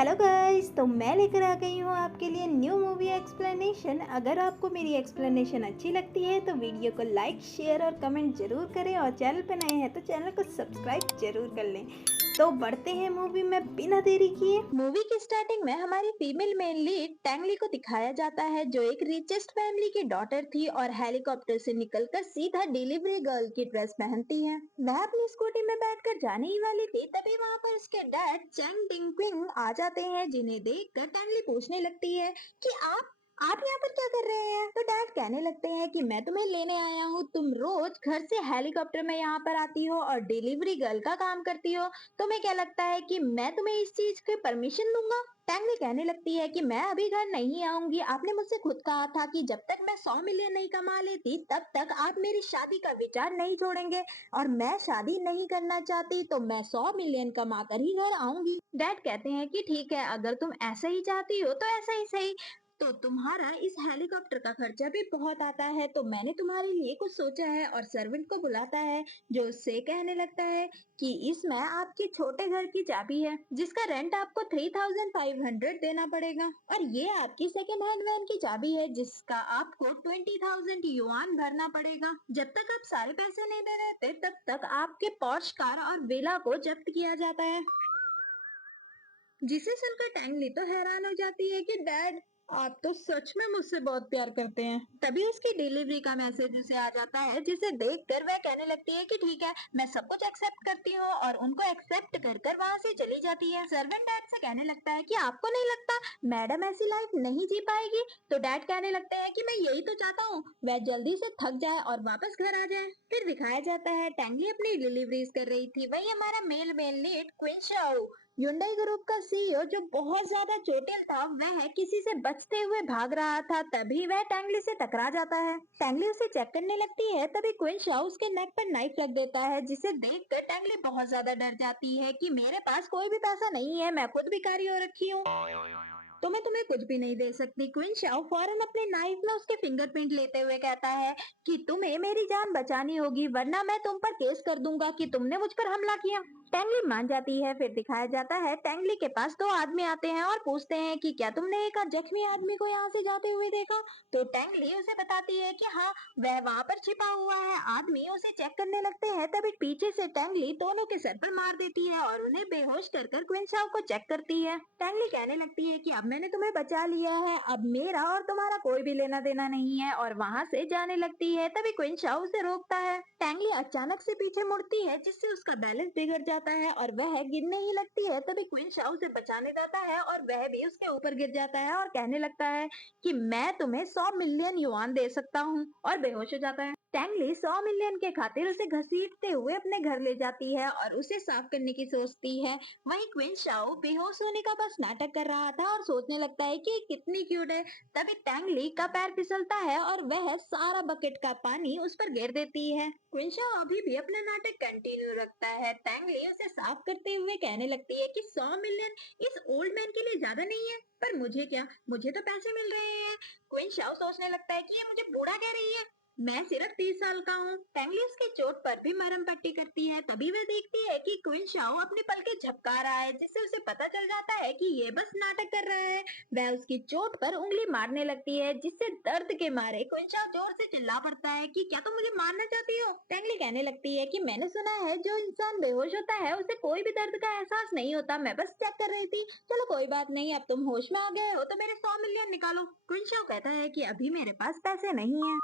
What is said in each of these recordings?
Hello guys, तो मैं लेकर आ गई हूँ आपके लिए न्यू मूवी एक्सप्लेनेशन। अगर आपको मेरी एक्सप्लेनेशन अच्छी लगती है तो वीडियो को लाइक, शेयर और कमेंट जरूर करें और चैनल पर नए हैं तो चैनल को सब्सक्राइब जरूर कर लें। तो बढ़ते हैं मूवी में बिना देरी किए। मूवी की स्टार्टिंग में हमारी फीमेल मेन लीड टैंगली को दिखाया जाता है, जो एक रिचेस्ट फैमिली की डॉटर थी और हेलीकॉप्टर से निकलकर सीधा डिलीवरी गर्ल की ड्रेस पहनती है। वह अपनी स्कूटी में बैठकर जाने ही वाली थी, तभी वहाँ पर उसके डैड चैंग डिंग क्विंग आ जाते हैं, जिन्हें देखकर टैंगली पूछने लगती है कि आप यहाँ पर क्या कर रहे हैं। तो डैड कहने लगते हैं कि मैं तुम्हें लेने आया हूँ, तुम रोज घर से हेलीकॉप्टर में यहाँ पर आती हो और डिलीवरी गर्ल का काम करती हो, तुम्हें क्या लगता है कि मैं तुम्हें इस चीज की परमिशन दूंगा। टैंगली कहने लगती है कि मैं अभी घर नहीं आऊंगी, आपने मुझसे खुद कहा था कि जब तक मैं 100 मिलियन नहीं कमा लेती तब तक आप मेरी शादी का विचार नहीं छोड़ेंगे, और मैं शादी नहीं करना चाहती तो मैं 100 मिलियन कमा कर ही घर आऊंगी। डैड कहते हैं कि ठीक है, अगर तुम ऐसा ही चाहती हो तो ऐसा ही सही, तो तुम्हारा इस हेलीकॉप्टर का खर्चा भी बहुत आता है, तो मैंने तुम्हारे लिए कुछ सोचा है। और सर्वेंट को बुलाता है, जो उससे कहने लगता है कि इसमें आपके छोटे घर की चाबी है, जिसका रेंट आपको 3500 देना पड़ेगा, और ये आपकी सेकेंड हैंड वैन की चाबी है, जिसका आपको 20,000 युआन भरना पड़ेगा। जब तक आप सारे पैसे नहीं दे देते तब तक आपके पॉर्श कार और विला को जब्त किया जाता है। जिसे सुनकर टैंगली तो हैरान हो जाती है कि डैड, आप तो सच में मुझसे बहुत प्यार करते हैं। तभी उसकी डिलीवरी का मैसेज उसे आ जाता है, जिसे देखकर वह कहने लगती है कि ठीक है, मैं सब कुछ एक्सेप्ट करती हूँ, और उनको एक्सेप्ट कर कर वहाँ से चली जाती है। सर्वेंट डैड से कहने लगता है कि आपको नहीं लगता मैडम ऐसी लाइफ नहीं जी पाएगी। तो डैड कहने लगते हैं कि मैं यही तो चाहता हूँ, वह जल्दी से थक जाए और वापस घर आ जाए। फिर दिखाया जाता है टैंगली अपनी डिलीवरीज कर रही थी, वही हमारा male lead Qin Shao, Hyundai group का सीईओ, जो बहुत ज्यादा चोटिल था, वह किसी से बचते हुए भाग रहा था, तभी वह टैंगली से टकरा जाता है। टैंगली उसे चेक करने लगती है, तभी क्विन शाओ उसके नेक पर नाइफ रख देता है, जिसे देखकर टैंगली बहुत ज्यादा डर जाती है कि मेरे पास कोई भी पैसा नहीं है, मैं खुद भिखारी हो रखी हूँ, तो मैं तुम्हें कुछ भी नहीं दे सकती। क्विन शाओ फौरन अपने नाइफ में उसके फिंगरप्रिंट लेते हुए कहता है कि तुम्हें मेरी जान बचानी होगी, वरना मैं तुम पर केस कर दूंगा कि तुमने मुझ पर हमला किया। टैंगली मान जाती है। फिर दिखाया जाता है टैंगली के पास 2 आदमी आते हैं और पूछते हैं कि क्या तुमने एक जख्मी आदमी को यहाँ से जाते हुए देखा। तो टैंगली उसे बताती है कि हाँ, वह वहाँ पर छिपा हुआ है। आदमी उसे चेक करने लगते हैं, तभी पीछे से टैंगली दोनों के सर पर मार देती है और उन्हें बेहोश कर कर क्विन शाओ को चेक करती है। टैंगली कहने लगती है कि अब मैंने तुम्हें बचा लिया है, अब मेरा और तुम्हारा कोई भी लेना देना नहीं है, और वहाँ से जाने लगती है। तभी क्विन शाओ उसे रोकता है। टैंगली अचानक से पीछे मुड़ती है, जिससे उसका बैलेंस बिगड़ जाता है और वह गिरने ही लगती है। तभी क्विन शाओ उसे बचाने जाता है और वह भी उसके ऊपर गिर जाता है और कहने लगता है कि मैं तुम्हें 100 मिलियन युआन दे सकता हूँ, और बेहोश हो जाता है। टैंगली 100 मिलियन के खातिर उसे घसीटते हुए अपने घर ले जाती है और उसे साफ करने की सोचती है। वहीं क्विन शाओ बेहोश होने का बस नाटक कर रहा था और सोचने लगता है कि कितनी क्यूट है। तभी टैंगली का पैर फिसलता है और वह सारा बकेट का पानी उस पर गिर देती है। क्विन शाओ अभी भी अपना नाटक कंटिन्यू रखता है। टैंगली उसे साफ करते हुए कहने लगती है कि 100 मिलियन इस ओल्ड मैन के लिए ज्यादा नहीं है, पर मुझे क्या, मुझे तो पैसे मिल रहे हैं। क्विन शाओ सोचने लगता है कि ये मुझे बूढ़ा कह रही है, मैं सिर्फ 30 साल का हूँ। टैंगली उसके चोट पर भी मरहम पट्टी करती है। तभी वह देखती है कि क्विन शाओ अपने पलके झपका रहा है, जिससे उसे पता चल जाता है कि ये बस नाटक कर रहा है। वह उसकी चोट पर उंगली मारने लगती है, जिससे दर्द के मारे क्विन शाओ जोर से चिल्ला पड़ता है कि क्या तुम मुझे मारना चाहती हो। टैंगली कहने लगती है कि मैंने सुना है जो इंसान बेहोश होता है उसे कोई भी दर्द का एहसास नहीं होता, मैं बस चेक कर रही थी। चलो कोई बात नहीं, अब तुम होश में आ गए हो तो मेरे 100 मिलियन निकालो। क्विन शाओ कहता है कि अभी मेरे पास पैसे नहीं है,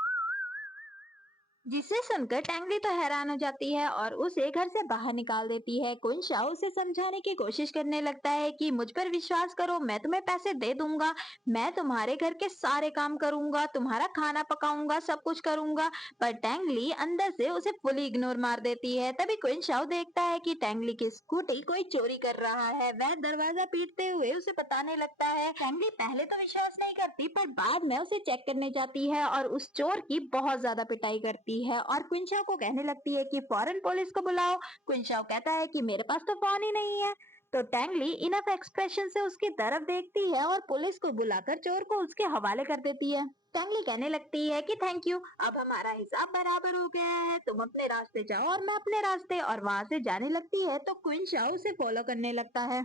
जिसे सुनकर टैंगली तो हैरान हो जाती है और उसे घर से बाहर निकाल देती है। क्विन शाओ उसे समझाने की कोशिश करने लगता है कि मुझ पर विश्वास करो, मैं तुम्हें पैसे दे दूंगा, मैं तुम्हारे घर के सारे काम करूंगा, तुम्हारा खाना पकाऊंगा, सब कुछ करूंगा। पर टैंगली अंदर से उसे फुली इग्नोर मार देती है। तभी क्विन शाओ देखता है कि टैंगली की स्कूटी कोई चोरी कर रहा है। वह दरवाजा पीटते हुए उसे बताने लगता है। टैंगली पहले तो विश्वास नहीं करती, पर बाद में उसे चेक करने जाती है और उस चोर की बहुत ज्यादा पिटाई करती है और क्विन शाओ को कहने लगती है कि फौरन पुलिस को बुलाओ। क्विन शाओ कहता है कि मेरे पास तो फोन ही नहीं है। तो टैंगली इनफ एक्सप्रेशन से उसकी तरफ देखती है और पुलिस को बुलाकर चोर को उसके हवाले कर देती है। टैंगली कहने लगती है कि थैंक यू, अब हमारा हिसाब बराबर हो गया है, तुम अपने रास्ते जाओ और मैं अपने रास्ते, और वहां से जाने लगती है तो क्विन शाओ उसे फॉलो करने लगता है।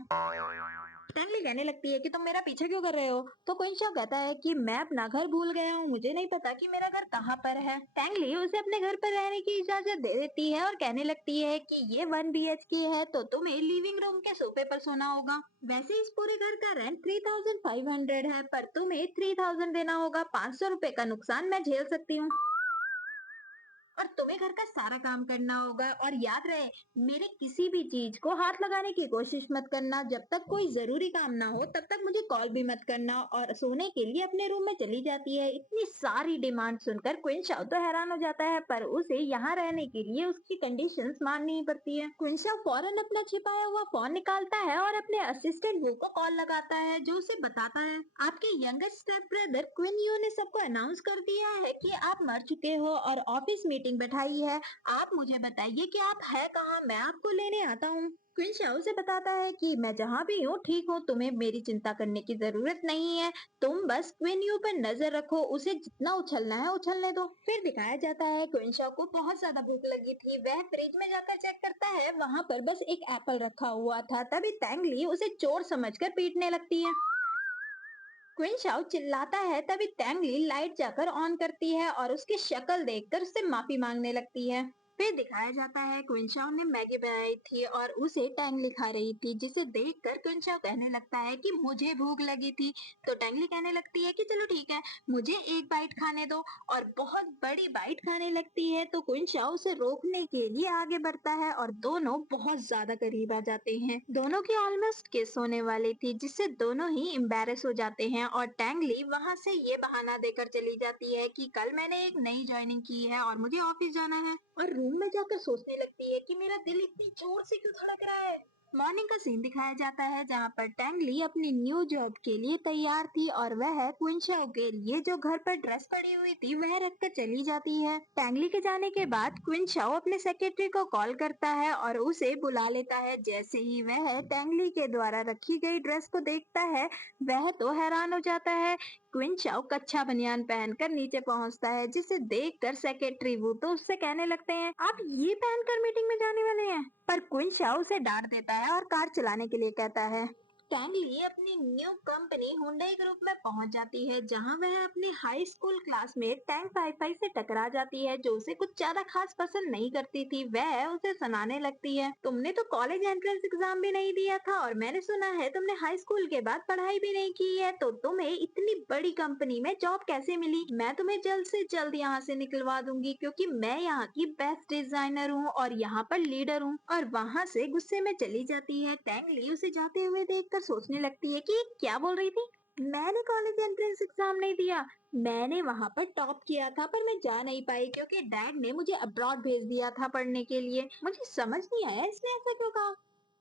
टैंगली कहने लगती है कि तुम मेरा पीछा क्यों कर रहे हो? तो क्विंशाओ कहता है कि मैं अपना घर भूल गया हूँ, मुझे नहीं पता कि मेरा घर कहाँ पर है। टैंगली उसे अपने घर पर रहने की इजाजत दे देती है और कहने लगती है कि ये 1 BHK है तो तुम्हें लिविंग रूम के सोफे पर सोना होगा। वैसे इस पूरे घर का रेंट 3500 है पर तुम्हें 3000 देना होगा। 500 रुपए का नुकसान मैं झेल सकती हूँ और तुम्हें घर का सारा काम करना होगा। और याद रहे, मेरे किसी भी चीज को हाथ लगाने की कोशिश मत करना। जब तक कोई जरूरी काम ना हो तब तक मुझे कॉल भी मत करना। और सोने के लिए अपने रूम में चली जाती है। इतनी सारी डिमांड सुनकर क्विंशाओ तो हैरान हो जाता है पर उसे यहाँ रहने के लिए उसकी कंडीशंस माननी ही पड़ती है। क्विंशाओ फौरन अपना छिपाया हुआ फोन निकालता है और अपने असिस्टेंट वू को कॉल लगाता है जो उसे बताता है आपके youngest step brother Qin Yu ने सबको अनाउंस कर दिया है कि आप मर चुके हो और ऑफिस मीटिंग बैठाई है। आप मुझे बताइए कि आप है कहाँ, मैं आपको लेने आता हूँ। क्विंशाओ से बताता है कि मैं जहाँ भी हूँ ठीक हूँ, तुम्हें मेरी चिंता करने की जरूरत नहीं है। तुम बस क्विन यू पर नजर रखो, उसे जितना उछलना है उछलने दो। फिर दिखाया जाता है क्विंशाओ को बहुत ज्यादा भूख लगी थी। वह फ्रिज में जाकर चेक करता है, वहाँ पर बस एक एप्पल रखा हुआ था। तभी टैंगली उसे चोर समझकर पीटने लगती है। क्विंशाओ चिल्लाता है तभी टैंगली लाइट जाकर ऑन करती है और उसकी शक्ल देखकर उससे माफी मांगने लगती है। फिर दिखाया जाता है क्विंशाओ ने मैगी बनाई थी और उसे टैंगली खा रही थी, जिसे देखकर क्विंशाओ कहने लगता है कि मुझे भूख लगी थी। तो टैंगली कहने लगती है कि चलो ठीक है, मुझे एक बाइट खाने दो और बहुत बड़ी बाइट खाने लगती है। तो क्विंशाओ उसे रोकने के लिए आगे बढ़ता है और दोनों बहुत ज्यादा करीब आ जाते हैं। दोनों की ऑलमोस्ट किस होने वाली थी जिससे दोनों ही एम्बेरस हो जाते हैं और टैंगली वहां से ये बहाना देकर चली जाती है कि कल मैंने एक नई ज्वाइनिंग की है और मुझे ऑफिस जाना है। और रूम में जाकर सोचने लगती है कि मेरा दिल इतनी जोर से क्यों धड़क रहा है। मॉर्निंग का सीन दिखाया जाता है जहाँ पर टैंगली अपनी न्यू जॉब के लिए तैयार थी और वह क्विंशाओ के लिए जो घर पर ड्रेस पड़ी हुई थी वह रखकर चली जाती है। टैंगली के जाने के बाद क्विंशाओ अपने सेक्रेटरी को कॉल करता है और उसे बुला लेता है। जैसे ही वह टैंगली के द्वारा रखी गई ड्रेस को देखता है वह तो हैरान हो जाता है। क्विंशाओ कच्चा बनियान पहनकर नीचे पहुंचता है, जिसे देखकर सेक्रेटरी वो तो उससे कहने लगते हैं आप ये पहनकर मीटिंग में जाने वाले हैं। पर क्विंशाओ उसे डांट देता है और कार चलाने के लिए कहता है। टैंगली अपनी न्यू कंपनी हुंडई ग्रुप में पहुंच जाती है जहां वह अपने high school classmate Tang Fei से टकरा जाती है जो उसे कुछ ज्यादा खास पसंद नहीं करती थी। वह उसे सुनाने लगती है तुमने तो कॉलेज एंट्रेंस एग्जाम भी नहीं दिया था और मैंने सुना है तुमने हाई स्कूल के बाद पढ़ाई भी नहीं की है, तो तुम्हें इतनी बड़ी कंपनी में जॉब कैसे मिली? मैं तुम्हें जल्द से जल्द यहाँ से निकलवा दूंगी क्योंकि मैं यहाँ की बेस्ट डिजाइनर हूँ और यहाँ पर लीडर हूँ। और वहाँ से गुस्से में चली जाती है। टैंगली उसे जाते हुए देखकर सोचने लगती है कि ये क्या बोल रही थी, मैंने कॉलेज एंट्रेंस एग्जाम नहीं दिया, मैंने वहाँ पर टॉप किया था पर मैं जा नहीं पाई क्योंकि डैड ने मुझे अब्रॉड भेज दिया था पढ़ने के लिए। मुझे समझ नहीं आया इसने ऐसा क्यों कहा,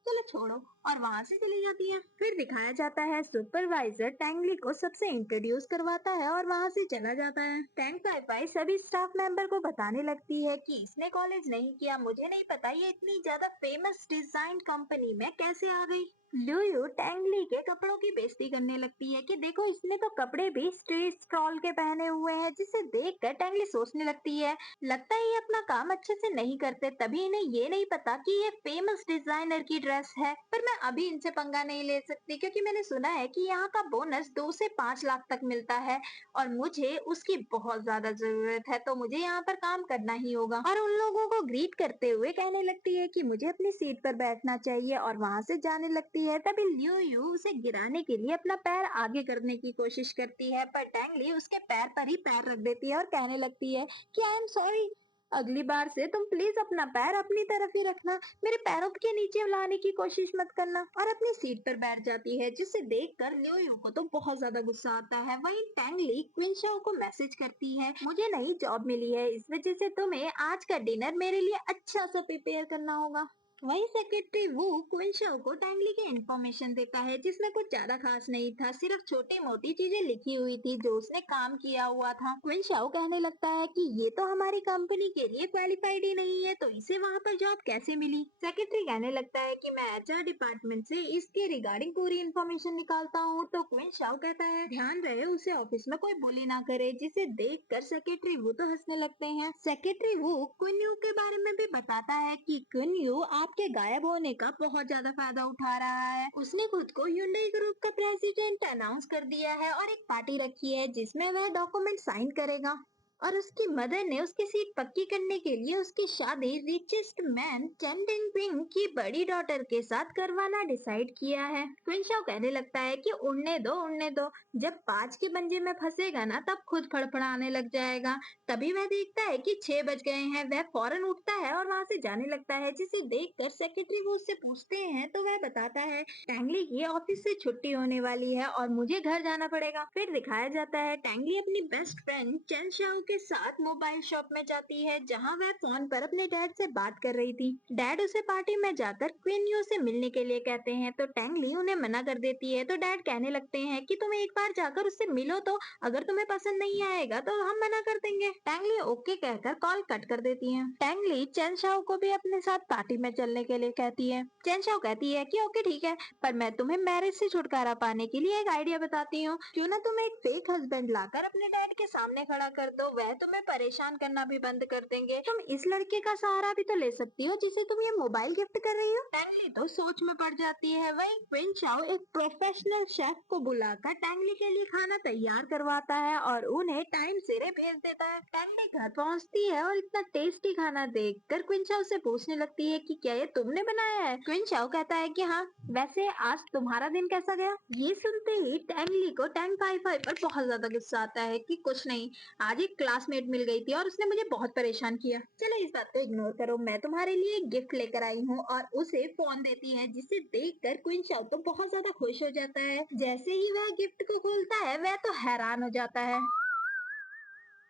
चलो छोड़ो। और वहाँ से चली जाती है। फिर दिखाया जाता है सुपरवाइजर टैंगली को सबसे इंट्रोड्यूस करवाता है और वहाँ से चला जाता है। टैंग फाई सभी स्टाफ मेंबर को बताने लगती है कि इसने कॉलेज नहीं किया, मुझे नहीं पता ये इतनी ज्यादा फेमस डिजाइन कंपनी में कैसे आ गई। लुयू टैंगली के कपड़ों की बेइज्जती करने लगती है कि देखो इसने तो कपड़े भी स्ट्रीट स्क्रॉल के पहने हुए हैं, जिसे देखकर टैंगली सोचने लगती है लगता है ये अपना काम अच्छे से नहीं करते तभी इन्हें ये नहीं पता कि ये फेमस डिजाइनर की ड्रेस है। पर मैं अभी इनसे पंगा नहीं ले सकती क्योंकि मैंने सुना है कि यहाँ का बोनस 2 से 5 लाख तक मिलता है और मुझे उसकी बहुत ज्यादा जरूरत है, तो मुझे यहाँ पर काम करना ही होगा। और उन लोगों को ग्रीट करते हुए कहने लगती है कि मुझे अपनी सीट पर बैठना चाहिए और वहाँ से जाने लगती है। तभी लियो यू उसे गिराने के लिए अपना पैर आगे करने की कोशिश करती है पर टैंगली उसके पैर पर ही पैर रख देती है और कहने लगती है कि आई एम सॉरी, अगली बार से तुम प्लीज अपना पैर अपनी तरफ ही रखना, मेरे पैरों के नीचे लाने की कोशिश मत करना। और अपनी सीट पर बैठ जाती है जिसे देखकर लियो यू को तो बहुत ज्यादा गुस्सा आता है। वहीं टैंगली क्विंशाओ को मैसेज करती है मुझे नई जॉब मिली है, इस वजह से तुम्हें आज का डिनर मेरे लिए अच्छा सा प्रिपेयर करना होगा। वही सेक्रेटरी वो क्विंशाओ को टैंगली की इंफॉर्मेशन देता है जिसमें कुछ ज्यादा खास नहीं था, सिर्फ छोटी मोटी चीजें लिखी हुई थी जो उसने काम किया हुआ था। क्विंशाओ कहने लगता है कि ये तो हमारी कंपनी के लिए क्वालिफाइड ही नहीं है, तो इसे वहाँ पर जॉब कैसे मिली? सेक्रेटरी कहने लगता है कि मैं एचआर डिपार्टमेंट से इसके रिगार्डिंग पूरी इंफॉर्मेशन निकालता हूँ। तो क्विंशाओ कहता है ध्यान रहे उसे ऑफिस में कोई बुली ना करे, जिसे देख कर सेक्रेटरी वो तो हंसने लगते हैं। सेक्रेटरी वो क्विन यू के बारे में भी बताता है कि क्विन यू आप के गायब होने का बहुत ज्यादा फायदा उठा रहा है। उसने खुद को Hyundai ग्रुप का प्रेसिडेंट अनाउंस कर दिया है और एक पार्टी रखी है जिसमें वह डॉक्यूमेंट साइन करेगा। और उसकी मदर ने उसकी सीट पक्की करने के लिए उसकी शादी रिचेस्ट मैन चेन डिंगपिंग की बड़ी डॉटर के साथ करवाना डिसाइड किया है। क्विंशाओ कहने लगता है कि उड़ने दो, जब 5 के पंजे में फंसेगा ना तब खुद फड़फड़ाने लग जाएगा। तभी वह देखता है कि 6 बज गए हैं। वह फौरन उठता है और वहां से जाने लगता है, जिसे देखकर सेक्रेटरी वो उससे पूछते हैं तो वह बताता है टैंगली की ऑफिस से छुट्टी होने वाली है और मुझे घर जाना पड़ेगा। फिर दिखाया जाता है टैंगली अपनी बेस्ट फ्रेंड चेन शाओ के साथ मोबाइल शॉप में जाती है, जहां वह फोन पर अपने डैड से बात कर रही थी। डैड उसे पार्टी में जाकर क्वीन यू से मिलने के लिए कहते हैं तो टैंगली उन्हें मना कर देती है। तो डैड कहने लगते हैं कि तुम एक बार जाकर उससे मिलो, तो अगर तुम्हें पसंद नहीं आएगा तो हम मना कर देंगे। टैंगली ओके कहकर कॉल कट कर देती है। टैंगली चेन शाओ को भी अपने साथ पार्टी में चलने के लिए कहती है। चेन शाओ कहती है कि ओके ठीक है, पर मैं तुम्हें मैरिज से छुटकारा पाने के लिए एक आइडिया बताती हूँ। क्यों ना तुम एक फेक हस्बैंड लाकर अपने डैड के सामने खड़ा कर दो, वह तुम्हें परेशान करना भी बंद कर देंगे। तुम इस लड़के का सहारा भी तो ले सकती हो जिसे तुम ये मोबाइल गिफ्ट कर रही हो। टैंगली तो सोच में पड़ जाती है। वही क्विन चाओ एक प्रोफेशनल शेफ को बुलाकर टैंगली के लिए खाना तैयार करवाता है और उन्हें टाइम सिरे भेज देता है। टैंगली घर पहुंचती है और इतना टेस्टी खाना देखकर क्विन चाओ से पूछने लगती है कि क्या ये तुमने बनाया है। क्विन चाओ कहता है कि हाँ, वैसे आज तुम्हारा दिन कैसा गया। ये सुनते ही टैंगली को टैंग फाई फाई पर बहुत ज्यादा गुस्सा आता है कि कुछ नहीं, आज एक क्लासमेट मिल गई थी और उसने मुझे बहुत परेशान किया। चलो इस बात को इग्नोर करो, मैं तुम्हारे लिए एक गिफ्ट लेकर आई हूँ। और उसे फोन देती है, जिसे देखकर क्वीन चाओ तो बहुत ज्यादा खुश हो जाता है। जैसे ही वह गिफ्ट को खोलता है वह तो हैरान हो जाता है।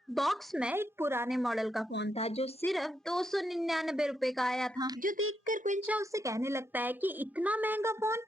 बॉक्स में एक पुराने मॉडल का फोन था जो सिर्फ 299 रुपए का आया था, जो देखकर क्वीन चाओ उससे कहने लगता है कि इतना महंगा फोन।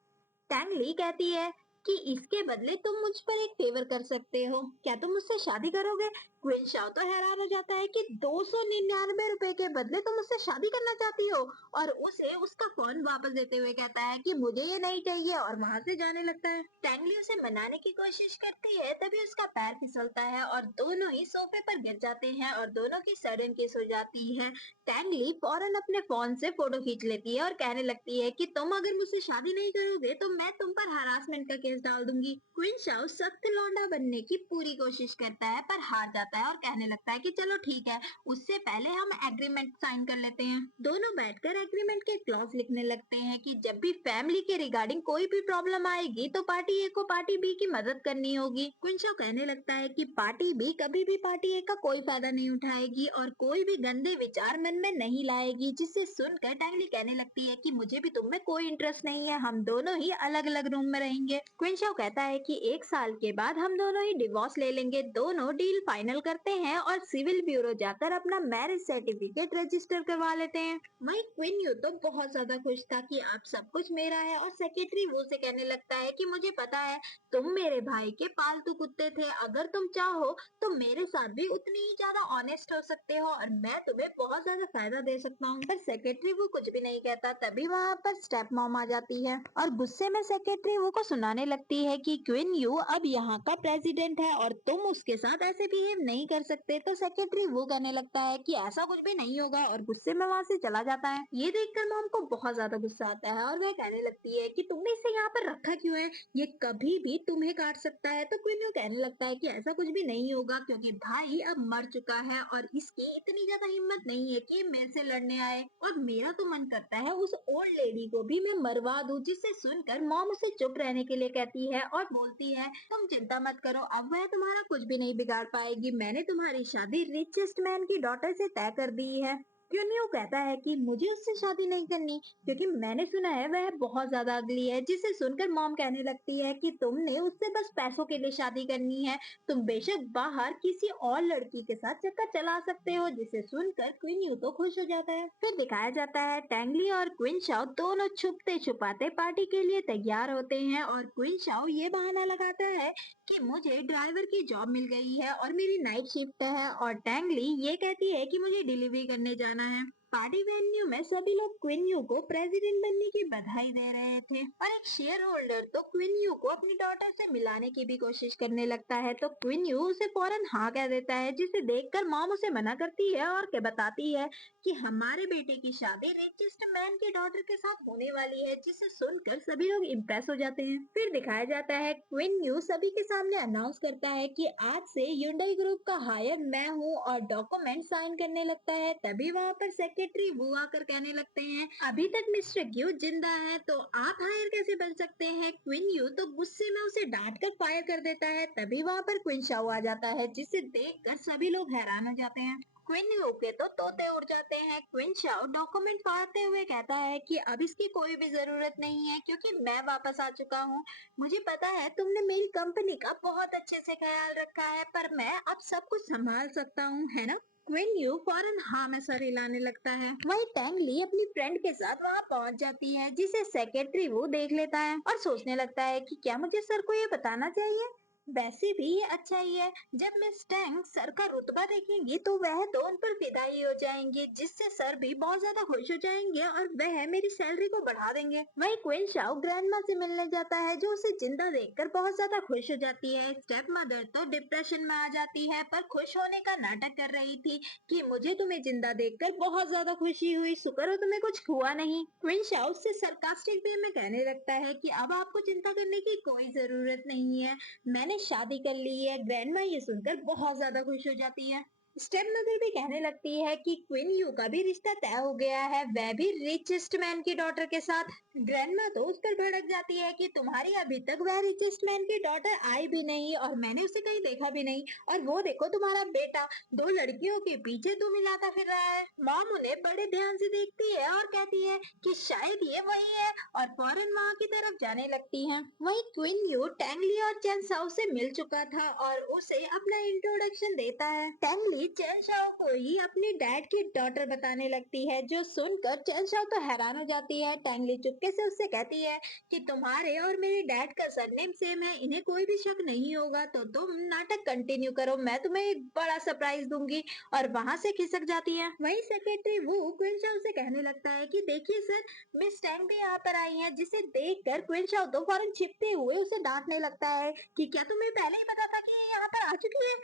टैंगली कहती है कि इसके बदले तुम मुझ पर एक फेवर कर सकते हो, क्या तुम मुझसे शादी करोगे। क्वीन शाओ तो हैरान हो जाता है कि 299 रुपए के बदले तुम मुझसे शादी करना चाहती हो, और उसे उसका फोन वापस देते हुए कहता है कि मुझे ये नहीं चाहिए और वहाँ से जाने लगता है। टैंगली उसे मनाने की कोशिश करती है, तभी उसका पैर फिसलता है और दोनों ही सोफे पर गिर जाते हैं और दोनों की सडन किस हो जाती है। टैंगली फौरन अपने फोन से फोटो खींच लेती है और कहने लगती है कि तुम अगर मुझसे शादी नहीं करोगे तो मैं तुम पर हरासमेंट का केस डाल दूंगी। क्वीन शाओ सख्त लौंडा बनने की पूरी कोशिश करता है पर हार जाता है और कहने लगता है कि चलो ठीक है, उससे पहले हम एग्रीमेंट साइन कर लेते हैं। दोनों बैठकर एग्रीमेंट के क्लॉज लिखने लगते हैं कि जब भी फैमिली के रिगार्डिंग कोई भी प्रॉब्लम आएगी तो पार्टी ए को पार्टी बी की मदद करनी होगी। क्वीन शाओ कहने लगता है कि पार्टी बी कभी भी पार्टी ए का कोई फायदा नहीं उठाएगी और कोई भी गंदे विचार मन में नहीं लाएगी, जिसे सुनकर टैंगली कहने लगती है कि मुझे भी तुम में कोई इंटरेस्ट नहीं है, हम दोनों ही अलग अलग रूम में रहेंगे। क्वीन शाओ कहता है कि 1 साल के बाद हम दोनों ही डिवोर्स ले लेंगे। दोनों डील फाइनल करते हैं और सिविल ब्यूरो जाकर अपना मैरिज सर्टिफिकेट रजिस्टर करवा लेते हैं। वही क्वीन यू तो बहुत ज्यादा खुश था कि अब सब कुछ मेरा है, और सेक्रेटरी वो से कहने लगता है कि मुझे पता है तुम मेरे भाई के पालतू कुत्ते थे, अगर तुम चाहो तो मेरे साथ भी उतनी ही ज्यादा ऑनेस्ट हो सकते हो और मैं तुम्हें बहुत ज्यादा फायदा दे सकता हूँ। पर सेक्रेटरी वो कुछ भी नहीं कहता। तभी वहाँ पर स्टेप मॉम आ जाती है और गुस्से में सेक्रेटरी वो को सुनाने लगती है कि क्वीन यू अब यहाँ का प्रेसिडेंट है और तुम उसके साथ ऐसे बिहेव नहीं कर सकते। तो सेक्रेटरी वो कहने लगता है कि ऐसा कुछ भी नहीं होगा और गुस्से में वहाँ से चला जाता है। ये देखकर मॉम को बहुत ज्यादा गुस्सा आता है और वह कहने लगती है कि तुमने इसे यहाँ पर रखा क्यों है, ये कभी भी तुम्हें काट सकता है। तो क्वीन यू कहने लगता है कि ऐसा कुछ भी नहीं होगा क्योंकि भाई अब मर चुका है और इसकी इतनी ज्यादा हिम्मत नहीं है कि ये मेरे से लड़ने आए, और मेरा तो मन करता है उस ओल्ड लेडी को भी मैं मरवा दूं। जिसे सुनकर मॉम उसे चुप रहने के लिए कहती है और बोलती है तुम चिंता मत करो, अब वह तुम्हारा कुछ भी नहीं बिगाड़ पाएगी, मैंने तुम्हारी शादी रिचेस्ट मैन की डॉटर से तय कर दी है। क्यों कहता है कि मुझे उससे शादी नहीं करनी क्योंकि मैंने सुना है वह बहुत ज्यादा अगली है। जिसे सुनकर मॉम कहने लगती है कि तुमने उससे बस पैसों के लिए शादी करनी है, तुम बेशक बाहर किसी और लड़की के साथ चक्कर चला सकते हो। जिसे सुनकर क्वीन यू तो खुश हो जाता है। फिर दिखाया जाता है टैंगली और क्वीन शाओ दोनों छुपते छुपाते पार्टी के लिए तैयार होते हैं और क्वीन शाओ ये बहाना लगाता है कि मुझे ड्राइवर की जॉब मिल गई है और मेरी नाइट शिफ्ट है, और टैंगली ये कहती है कि मुझे डिलीवरी करने जाना है। पार्टी वेन्यू में सभी लोग क्वीन यू को प्रेसिडेंट बनने की बधाई दे रहे थे और एक शेयर होल्डर तो क्वीन यू को अपनी डॉटर से मिलाने की भी कोशिश करने लगता है, तो क्वीन यू उसे फौरन हाँ कह देता है, जिसे देखकर मॉम उसे मना करती है और बताती है कि हमारे बेटे की शादी रिचेस्ट मैन की डॉटर के साथ होने वाली है, जिसे सुनकर सभी लोग इम्प्रेस हो जाते हैं। फिर दिखाया जाता है क्वीन यू सभी के सामने अनाउंस करता है कि आज से Hyundai ग्रुप का हायर मैं हूँ और डॉक्यूमेंट साइन करने लगता है। तभी वहाँ पर सेक्रेटरी वो आकर कहने लगते हैं, अभी तक मिस्टर क्यू जिंदा है तो आप हायर कैसे बन सकते हैं। क्वीन यू तो गुस्से में उसे डांट कर फायर कर देता है। तभी वहाँ पर क्वीन शाओ आ जाता है, जिसे देखकर सभी लोग हैरान हो जाते हैं। क्वीन यू के तो तोते उड़ जाते हैं। क्वीन शाओ डॉक्यूमेंट फाड़ते हुए कहता है कि अब इसकी कोई भी जरूरत नहीं है, क्योंकि मैं वापस आ चुका हूँ। मुझे पता है तुमने मेरी कंपनी का बहुत अच्छे से ख्याल रखा है, पर मैं अब सब कुछ संभाल सकता हूँ, है ना। क्वीन यू फौरन हाँ में सर हिलाने लगता है। वही टैंग ली अपनी फ्रेंड के साथ वहाँ पहुँच जाती है, जिसे सेक्रेटरी वो देख लेता है और सोचने लगता है कि क्या मुझे सर को ये बताना चाहिए। वैसे भी ये अच्छा ही है, जब मिस टैंग सर का रुतबा देखेंगी तो वह तो उन पर फिदा ही हो जाएंगी, जिससे सर भी बहुत ज्यादा खुश हो जाएंगे और वह मेरी सैलरी को बढ़ा देंगे। वही क्वीन शाओ ग्रैंडमा से मिलने जाता है, जो उसे जिंदा देखकर बहुत ज्यादा खुश हो जाती है। स्टेप मदर तो डिप्रेशन में आ जाती है, पर खुश होने का नाटक कर रही थी कि मुझे तुम्हें जिंदा देखकर बहुत ज्यादा खुशी हुई, शुक्र हो तुम्हें कुछ हुआ नहीं। क्वीन शाओ से सरकास्टिक वे में कहने लगता है कि अब आपको चिंता करने की कोई जरूरत नहीं है, मैंने शादी कर ली है। ग्रैंडमा ये सुनकर बहुत ज्यादा खुश हो जाती है। स्टेप मदर भी कहने लगती है कि क्वीन यू का भी रिश्ता तय हो गया है, वह भी रिचेस्ट मैन की डॉटर के साथ। ग्रैंडमा तो उस पर भड़क जाती है कि तुम्हारी अभी तक वह रिचेस्ट मैन की डॉटर आई भी नहीं और मैंने उसे कहीं देखा भी नहीं, और वो देखो तुम्हारा बेटा दो लड़कियों के पीछे तुम मिलाता फिर रहा है। मॉम उन्हें बड़े ध्यान से देखती है और कहती है कि शायद ये वही है, और फौरन वहाँ की तरफ जाने लगती है। वहीं क्वीन यू टैंगली और चैन साओ से मिल चुका था और उसे अपना इंट्रोडक्शन देता है। टैंगली चैन शाओ को ही अपनी डैड की डॉटर बताने लगती है, जो सुनकर चैन शाओ तो हैरान हो जाती है। टैंगली चुपके से उससे कहती है कि तुम्हारे और मेरे डैड का सरनेम सेम है, इन्हें कोई भी शक नहीं होगा, तो तुम नाटक कंटिन्यू करो, मैं तुम्हें एक बड़ा सरप्राइज दूंगी, और वहाँ से खिसक जाती है। वहीं सेक्रेटरी वो क्वीन शाओ से कहने लगता है कि देखिए सर, मिस टैंग भी यहाँ पर आई है, जिसे देखकर क्वीन शाओ तो फौरन छिपते हुए उसे डांटने लगता है कि क्या तुम्हें पहले ही पता था कि ये यहाँ पर आ चुकी है,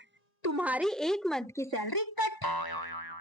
तुम्हारी एक मंथ की सैलरी कट।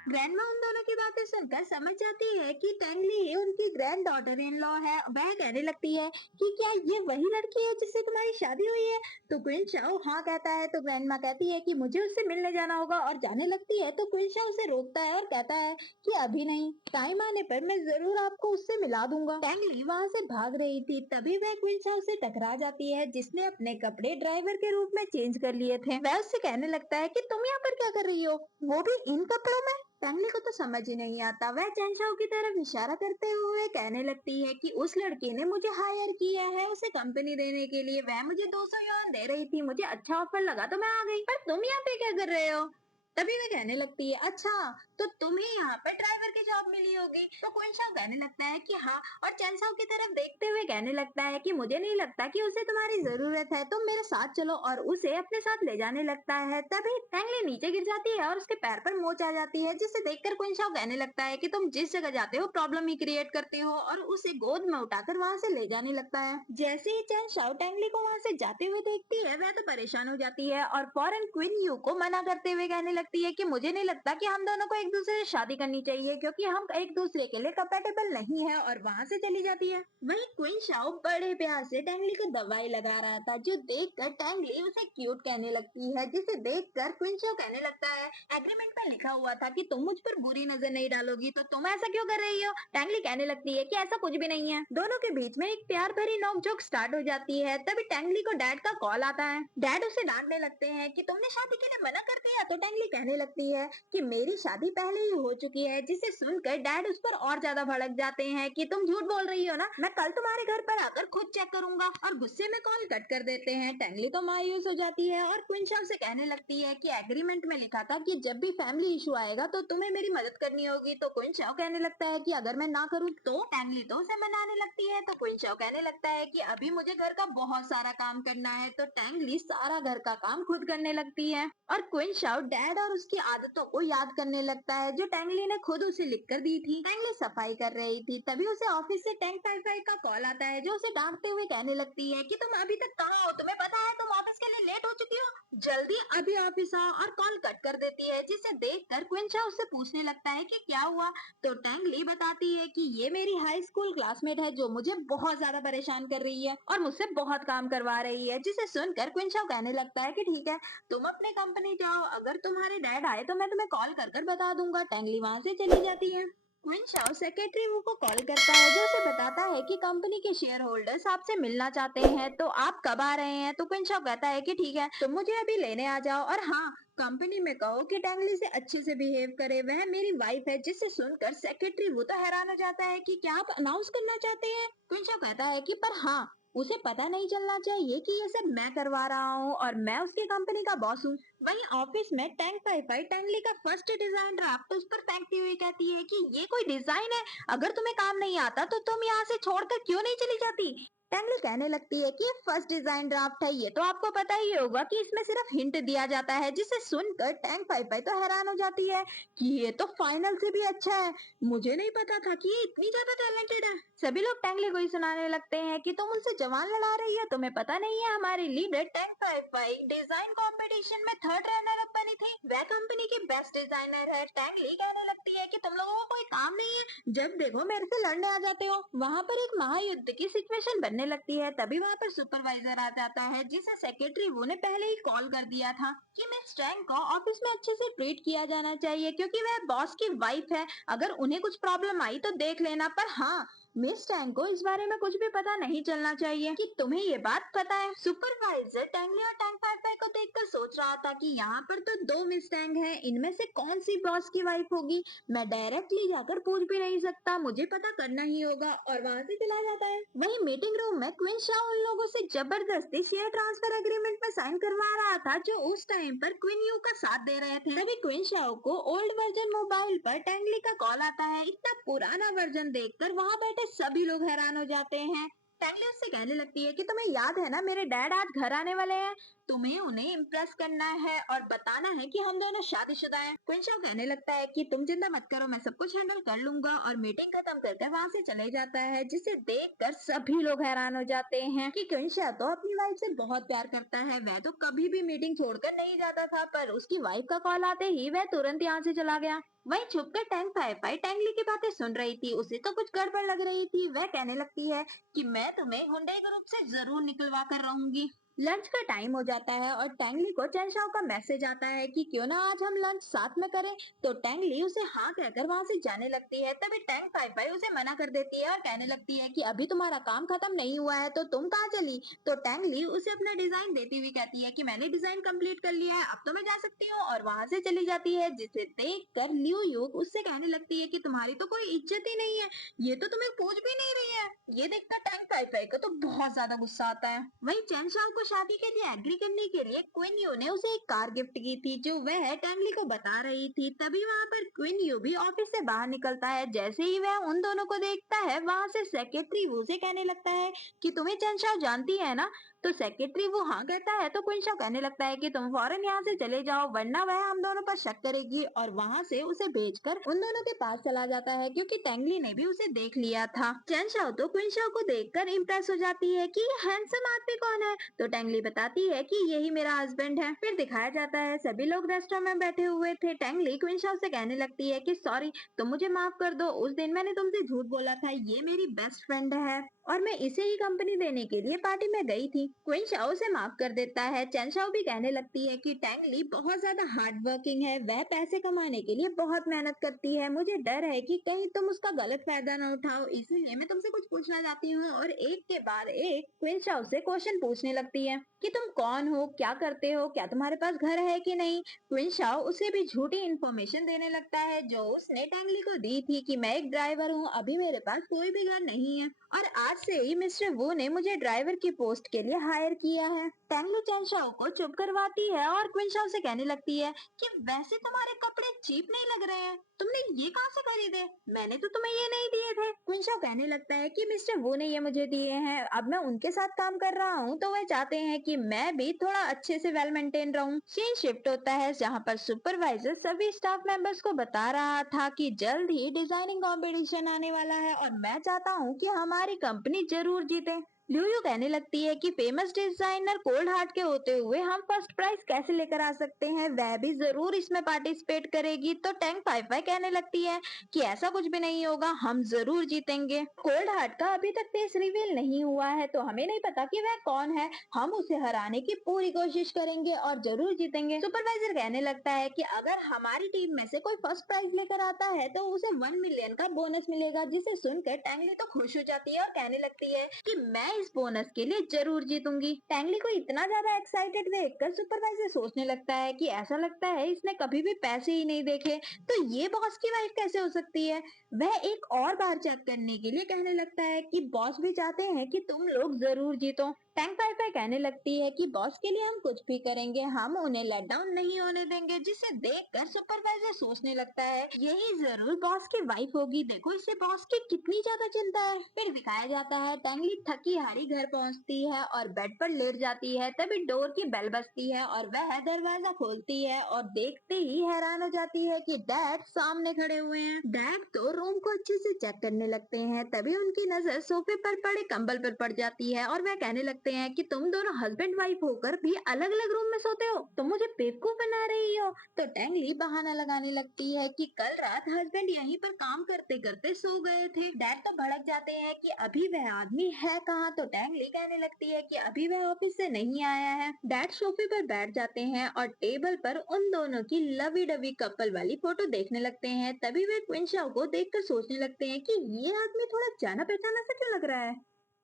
ग्रैंडमा उन दोनों की बातें सुनकर समझ जाती है कि टैंगली ही उनकी ग्रैंड डॉटर इन लॉ है। वह कहने लगती है कि क्या ये वही लड़की है जिससे तुम्हारी शादी हुई है। तो क्वीन शाओ हाँ कहता है, तो ग्रैंडमा कहती है कि मुझे उससे मिलने जाना होगा, और जाने लगती है तो क्वीन शाओ उसे रोकता है और कहता है कि अभी नहीं, टाइम आने पर मैं जरूर आपको उससे मिला दूंगा। टैंगली वहाँ से भाग रही थी, तभी वह क्वीन शाओ से टकरा जाती है, जिसने अपने कपड़े ड्राइवर के रूप में चेंज कर लिए थे। वह उससे कहने लगता है कि तुम यहाँ पर क्या कर रही हो, वो भी इन कपड़ों में। टैंगली को तो समझ ही नहीं आता। वह चैन शाओ की तरफ इशारा करते हुए कहने लगती है कि उस लड़की ने मुझे हायर किया है उसे कंपनी देने के लिए, वह मुझे 200 युआन दे रही थी, मुझे अच्छा ऑफर लगा तो मैं आ गई, पर तुम यहाँ पे क्या कर रहे हो। तभी वह कहने लगती है अच्छा, तो तुम्हें यहाँ पर ड्राइवर की जॉब मिली होगी। तो क्वीन शाओ कहने लगता है कि हाँ, और चैन शाओ की तरफ देखते हुए कहने लगता है कि मुझे नहीं लगता कि उसे तुम्हारी जरूरत है, तुम मेरे साथ चलो, और उसे अपने साथ ले जाने लगता है। तभी टैंगली नीचे गिर जाती है और उसके पैर पर मोच आ जाती है, जिसे देखकर क्वीन शाओ कहने लगता है कि तुम जिस जगह जाते हो प्रॉब्लम ही क्रिएट करते हो, और उसे गोद में उठाकर वहाँ से ले जाने लगता है। जैसे ही चैन शाओ टैंगली को वहाँ से जाते हुए देखती है, वह तो परेशान हो जाती है और फौरन क्वीन यू को मना करते हुए कहने लगती है कि मुझे नहीं लगता कि हम दोनों को एक दूसरे से शादी करनी चाहिए, क्योंकि हम एक दूसरे के लिए कंपेटेबल नहीं है, और वहाँ से चली जाती है। वहीं क्वीन शाओ बड़े प्यार से टैंगली को दवाई लगा रहा था, जो देखकर टैंगली उसे क्यूट कहने लगती है, जिसे देखकर क्वीन शाओ कहने लगता है एग्रीमेंट में लिखा हुआ था कि तुम मुझ पर बुरी नजर नहीं डालोगी, तो तुम ऐसा क्यों कर रही हो। टैंगली कहने लगती है कि ऐसा कुछ भी नहीं है। दोनों के बीच में एक प्यार भरी नोकझोंक स्टार्ट हो जाती है। तभी टैंगली को डैड का कॉल आता है। डैड उसे डांटने लगते हैं कि तुमने शादी के लिए मना कर दिया। तो टैंगली कहने लगती है कि मेरी शादी पहले ही हो चुकी है, जिसे सुनकर डैड उस पर और ज्यादा भड़क जाते हैं कि तुम झूठ बोल रही हो ना, मैं कल तुम्हारे घर पर आकर खुद चेक करूंगा, और गुस्से में कॉल कट कर देते हैं। टैंगली तो मायूस हो जाती है और क्वीन शाओ से कहने लगती है कि एग्रीमेंट में लिखा था कि जब भी फैमिली इशू आएगा तो तुम्हें मेरी मदद करनी होगी। तो क्वीन शाओ कहने लगता है कि अगर मैं ना करूँ तो। टैंगली तो उसे मनाने लगती है, तो क्वीन शाओ कहने लगता है कि अभी मुझे घर का बहुत सारा काम करना है। तो टैंगली सारा घर का काम खुद करने लगती है और क्वीन शाओ डैड और उसकी आदतों को याद करने लगता है जो टैंगली ने खुद उसे लिख कर दी थी। टैंगली सफाई कर रही थी, तभी उसे ऑफिस से टैंक वाईफाई का कॉल आता है जो उसे डांटते हुए कहने लगती है कि तुम अभी तक कहाँ हो, तुम्हें पता है तुम ऑफिस के लिए लेट हो चुकी हो, जल्दी अभी ऑफिस आओ। और कॉल कट कर देती है, जिसे देखकर क्विंचा उससे पूछने लगता है कि क्या हुआ। तो टैंगली बताती है कि ये मेरी हाई स्कूल क्लासमेट है जो मुझे बहुत ज्यादा परेशान कर रही है और मुझसे बहुत काम करवा रही है। जिसे सुनकर क्विंचा कहने लगता है कि ठीक है, तुम अपने कंपनी जाओ, अगर तुम्हारे डैड आए तो मैं तुम्हें कॉल कर कर बता दूंगा। टैंगली वहां से चली जाती है। क्विंशाओ सेक्रेटरी वो को कॉल करता है जो उसे बताता है कि कंपनी के शेयर होल्डर्स आपसे मिलना चाहते हैं, तो आप कब आ रहे हैं। तो क्विंशाओ कहता है कि ठीक है, तुम मुझे अभी लेने आ जाओ, और हाँ, कंपनी में कहो कि टैंगली से अच्छे से बिहेव करे, वह मेरी वाइफ है। जिसे सुनकर सेक्रेटरी वो तो हैरान हो जाता है कि क्या आप अनाउंस करना चाहते हैं। क्विंशाओ कहता है कि पर हाँ, उसे पता नहीं चलना चाहिए कि ये सब मैं करवा रहा हूँ और मैं उसकी कंपनी का बॉस हूँ। वहीं ऑफिस में टैंक वाईफाई टैंगली का फर्स्ट डिजाइन ड्राफ्ट उस पर फेंकती हुई कहती है कि ये कोई डिजाइन है, अगर तुम्हें काम नहीं आता तो तुम यहाँ से छोड़कर क्यों नहीं चली जाती। टैंगली कहने लगती है कि ये फर्स्ट डिजाइन ड्राफ्ट है, ये तो आपको पता ही होगा कि इसमें सिर्फ हिंट दिया जाता है। जिसे सुनकर टैंक वाईफाई तो हैरान हो जाती है कि ये तो फाइनल से भी अच्छा है, मुझे नहीं पता था कि ये इतनी ज्यादा टैलेंटेड है। सभी लोग टैंगली को ही सुनाने लगते हैं कि तुम उनसे जवान लड़ा रही है, तुम्हें पता नहीं है हमारी leader tank wifi design competition में थर्ड रनर अप बनी थी, वह कंपनी की बेस्ट डिजाइनर है। टैंगली कहने लगती है कि तुम लोगों को कोई काम नहीं है, जब देखो मेरे से लड़ने आ जाते हो। वहाँ पर एक महायुद्ध की सिचुएशन बनने लगती है, तभी वहाँ पर सुपरवाइजर आ जाता है जिसे सेक्रेटरी वो ने पहले ही कॉल कर दिया था कि मिस टैंक को ऑफिस में अच्छे से ट्रीट किया जाना चाहिए क्योंकि वह बॉस की वाइफ है, अगर उन्हें कुछ प्रॉब्लम आई तो देख लेना। पर हाँ, मिस टैंग को इस बारे में कुछ भी पता नहीं चलना चाहिए कि तुम्हें ये बात पता है। सुपरवाइजर टैंगली और टैंक वाईफाई को देखकर सोच रहा था कि यहाँ पर तो दो मिस टैंग हैं, इनमें से कौन सी बॉस की वाइफ होगी। मैं डायरेक्टली जाकर पूछ भी नहीं सकता, मुझे पता करना ही होगा, और वहाँ से चला जाता है। वहीं मीटिंग रूम में क्विंशा उन लोगों से जबरदस्ती शेयर ट्रांसफर एग्रीमेंट में साइन करवा रहा था जो उस टाइम पर क्विन यू का साथ दे रहे थे। तभी क्विंशा को ओल्ड वर्जन मोबाइल पर टैंगली का कॉल आता है। इतना पुराना वर्जन देखकर वहाँ बैठे सभी लोग हैरान हो जाते हैं। टैंगली उससे कहने लगती है कि तुम्हें याद है ना, मेरे डैड आज घर आने वाले हैं, तुम्हें उन्हें इम्प्रेस करना है और बताना है कि हम दोनों शादीशुदा हैं। क्विंशा कहने लगता है कि तुम चिंता मत करो, मैं सब कुछ हैंडल कर लूंगा, और मीटिंग खत्म करके वहाँ से चले जाता है। जिसे देखकर सभी लोग हैरान हो जाते हैं कि क्विंशा तो अपनी वाइफ से बहुत प्यार करता है, वह तो कभी भी मीटिंग छोड़कर नहीं जाता था, पर उसकी वाइफ का कॉल आते ही वह तुरंत यहाँ से चला गया। वहीं छुपकर टैंक वाईफाई टैंगली की बातें सुन रही थी, उसे तो कुछ गड़बड़ लग रही थी। वह कहने लगती है कि मैं तुम्हें हुंडई ग्रुप से जरूर निकलवा कर रहूंगी। लंच का टाइम हो जाता है और टैंगली को चैनशाओ का मैसेज आता है कि क्यों ना आज हम लंच साथ में करें। तो टैंगली उसे हाँ कहकर वहाँ से जाने लगती है, तभी टैंक वाईफाई उसे मना कर देती है और कहने लगती है कि अभी तुम्हारा काम खत्म नहीं हुआ है तो तुम कहाँ चली। तो टैंगली उसे अपना डिजाइन देती हुई कहती है कि मैंने डिजाइन कंप्लीट कर लिया है, अब तो मैं जा सकती हूँ, और वहाँ से चली जाती है। जिसे देख कर लिu यूक उससे कहने लगती है कि तुम्हारी तो कोई इज्जत ही नहीं है, ये तो तुम्हें पूछ भी नहीं रही है। ये देखकर टैंक वाईफाई को तो बहुत ज्यादा गुस्सा आता है। वहीं चैनशाओ को शादी के लिए एग्री करने के लिए क्विन यू ने उसे एक कार गिफ्ट की थी जो वह टैंगली को बता रही थी। तभी वहाँ पर क्विन यू भी ऑफिस से बाहर निकलता है। जैसे ही वह उन दोनों को देखता है, वहाँ से सेक्रेटरी वो से कहने लगता है कि तुम्हें चैनशाओ जानती है ना। तो सेक्रेटरी वो हाँ कहता है, तो क्विंशा कहने लगता है कि तुम फौरन यहाँ से चले जाओ वरना वह हम दोनों पर शक करेगी, और वहाँ से उसे भेजकर उन दोनों के पास चला जाता है क्योंकि टैंगली ने भी उसे देख लिया था। चैनशाओ तो क्विंशा को देखकर इम्प्रेस हो जाती है कि ये हैंडसम आदमी कौन है। तो टैंगली बताती है कि यही मेरा हस्बैंड है। फिर दिखाया जाता है सभी लोग रेस्टोरेंट में बैठे हुए थे। टैंगली क्विंशा से कहने लगती है कि सॉरी, तुम मुझे माफ कर दो, उस दिन मैंने तुमसे झूठ बोला था, ये मेरी बेस्ट फ्रेंड है और मैं इसे ही कंपनी देने के लिए पार्टी में गई थी। क्विन शाओ से माफ कर देता है। चैन शाओ भी कहने लगती है कि टैंगली बहुत ज्यादा हार्ड वर्किंग है, वह पैसे कमाने के लिए बहुत मेहनत करती है, मुझे डर है कि कहीं तुम उसका गलत फायदा न उठाओ, इसलिए मैं तुमसे कुछ पूछना चाहती हूँ। और एक के बाद एक क्विन शाओ से क्वेश्चन पूछने लगती है कि तुम कौन हो, क्या करते हो, क्या तुम्हारे पास घर है कि नहीं। क्विन शाओ उसे भी झूठी इंफॉर्मेशन देने लगता है जो उसने टैंगली को दी थी कि मैं एक ड्राइवर हूँ, अभी मेरे पास कोई भी घर नहीं है और आज से ही मिस्टर वू ने मुझे ड्राइवर की पोस्ट के लिए हायर किया है। टैंगली चैनशाओ को चुप करवाती है और क्विंशाओ से कहने लगती है कि वैसे तुम्हारे कपड़े चीप नहीं लग रहे हैं, तुमने ये कहाँ से खरीदे, मैंने तो तुम्हें ये नहीं दिए थे। क्विंशाओ कहने लगता है कि मिस्टर वू ने ये मुझे दिए हैं, अब मैं उनके साथ काम कर रहा हूँ तो वह चाहते हैं कि मैं भी थोड़ा अच्छे से वेल मेंटेन रहूं। सीन शिफ्ट होता है जहां पर सुपरवाइजर सभी स्टाफ मेंबर्स को बता रहा था कि जल्द ही डिजाइनिंग कंपटीशन आने वाला है और मैं चाहता हूं कि हमारी कंपनी जरूर जीते। ल्यूयू कहने लगती है कि फेमस डिजाइनर कोल्ड हार्ट के होते हुए हम फर्स्ट प्राइज कैसे लेकर आ सकते हैं, वह भी जरूर इसमें पार्टिसिपेट करेगी। तो टैंक फाई फाई कहने लगती है कि ऐसा कुछ भी नहीं होगा, हम जरूर जीतेंगे। कोल्ड हार्ट का अभी तक फेस रिवील नहीं हुआ है तो हमें नहीं पता कि वह कौन है, हम उसे हराने की पूरी कोशिश करेंगे और जरूर जीतेंगे। सुपरवाइजर कहने लगता है कि अगर हमारी टीम में से कोई फर्स्ट प्राइज लेकर आता है तो उसे 1 मिलियन का बोनस मिलेगा, जिसे सुनकर टैंगली तो खुश हो जाती है और कहने लगती है कि मैं इस बोनस के लिए जरूर जीतूंगी। टैंगली को इतना ज्यादा एक्साइटेड देखकर सुपरवाइजर सोचने लगता है कि ऐसा लगता है इसने कभी भी पैसे ही नहीं देखे, तो ये बॉस की वाइफ कैसे हो सकती है। वह एक और बार चेक करने के लिए कहने लगता है कि बॉस भी चाहते हैं कि तुम लोग जरूर जीतो। टैंक फाई फाई कहने लगती है कि बॉस के लिए हम कुछ भी करेंगे, हम उन्हें लेट डाउन नहीं होने देंगे, जिसे देखकर सुपरवाइजर सोचने लगता है यही जरूर बॉस की वाइफ होगी, देखो इसे बॉस की कितनी ज्यादा चिंता है। फिर दिखाया जाता है टैंगली थकी हारी घर पहुंचती है और बेड पर लेट जाती है, तभी डोर की बेल बजती है और वह दरवाजा खोलती है और देखते ही हैरान हो जाती है कि डैड सामने खड़े हुए हैं। डैड तो रूम को अच्छे से चेक करने लगते हैं, तभी उनकी नजर सोफे पर पड़े कंबल पर पड़ जाती है और वह कहने लगते हैं कि तुम दोनों हस्बैंड वाइफ होकर भी अलग अलग रूम में सोते हो, तुम मुझे बेवकूफ बना रही हो। तो टैंगली बहाना लगाने लगती है कि कल रात हस्बैंड यहीं पर काम करते करते सो गए थे। डैड तो भड़क जाते हैं कि अभी वह आदमी है कहाँ, तो टैंगली कहने लगती है कि अभी वह ऑफिस से नहीं आया है। डैड सोफे पर बैठ जाते हैं और टेबल पर उन दोनों की लवी डवी कपल वाली फोटो देखने लगते हैं, तभी वे क्विन शाओ को देखकर सोचने लगते हैं कि ये आदमी थोड़ा जाना पहचाना सा क्यों लग रहा है,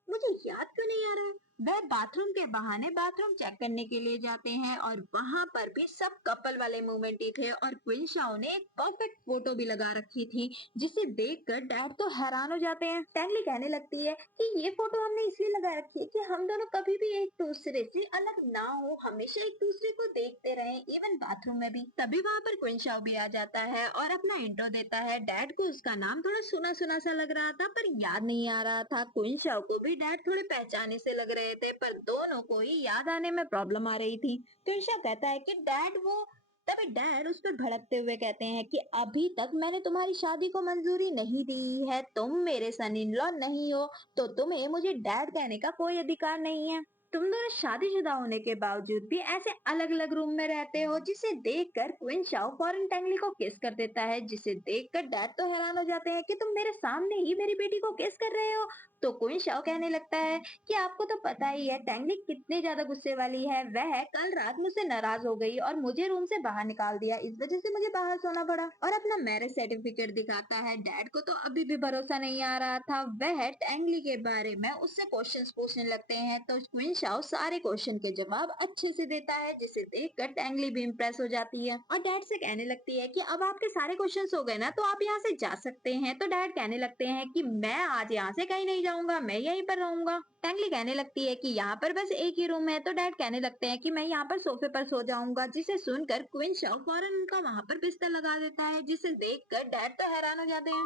मुझे याद क्यों नहीं आ रहा है। वह बाथरूम के बहाने बाथरूम चेक करने के लिए जाते हैं और वहां पर भी सब कपल वाले मोमेंट ही थे और क्विन शाओ ने एक परफेक्ट फोटो भी लगा रखी थी, जिसे देखकर डैड तो हैरान हो जाते हैं। टैंगली कहने लगती है कि ये फोटो हमने इसलिए लगा रखी है कि हम दोनों कभी भी एक दूसरे से अलग ना हो, हमेशा एक दूसरे को देखते रहें, इवन बाथरूम में भी। तभी वहां पर क्विन शाओ भी आ जाता है और अपना इंट्रो देता है। डैड को उसका नाम थोड़ा सुना सुना सा लग रहा था पर याद नहीं आ रहा था। क्विन शाओ को भी डैड थोड़े पहचाने से लग रहे थे पर दोनों को ही याद आने में प्रॉब्लम आ रही थी। क्विन शाओ कहता है कि डैड वो, तभी डैड उस पर भड़कते हुए कहते हैं कि अभी तक मैंने तुम्हारी शादी को मंजूरी नहीं दी है, तुम मेरे सन इन लॉ नहीं हो, तो तुम्हें मुझे डैड कहने का कोई अधिकार नहीं है। तुम दोनों शादीशुदा होने के बावजूद भी ऐसे अलग अलग रूम में रहते हो, जिसे देखकर क्विन शाओ फौरन टैंगली को किस कर देता है, जिसे देखकर डैड तो हैरान हो जाते हैं कि तुम मेरे सामने ही मेरी बेटी को किस कर रहे हो। तो क्विन शाओ कहने लगता है कि आपको तो पता ही है टैंगली कितनी ज्यादा गुस्से वाली है, वह कल रात मुझसे नाराज हो गई और मुझे रूम से बाहर निकाल दिया, इस वजह से मुझे बाहर सोना पड़ा। और अपना मैरिज सर्टिफिकेट दिखाता है। डैड को तो अभी भी भरोसा नहीं आ रहा था। वह टैंगली के बारे में उससे क्वेश्चंस पूछने लगते हैं, तो क्विन शाओ सारे क्वेश्चन के जवाब अच्छे से देता है, जिसे देखकर टैंगली भी इम्प्रेस हो जाती है और डैड से कहने लगती है कि अब आपके सारे क्वेश्चंस हो गए ना, तो आप यहाँ से जा सकते हैं। तो डैड कहने लगते हैं कि मैं आज यहाँ से कहीं नहीं जाऊंगा, मैं यहीं पर रहूंगा। टैंगली कहने लगती है कि यहाँ पर बस एक ही रूम है, तो डैड कहने लगते हैं कि मैं यहाँ पर सोफे पर सो जाऊंगा, जिसे सुनकर क्विन शाओ फौरन उनका वहाँ पर बिस्तर लगा देता है, जिसे देखकर डैड तो हैरान हो जाते हैं।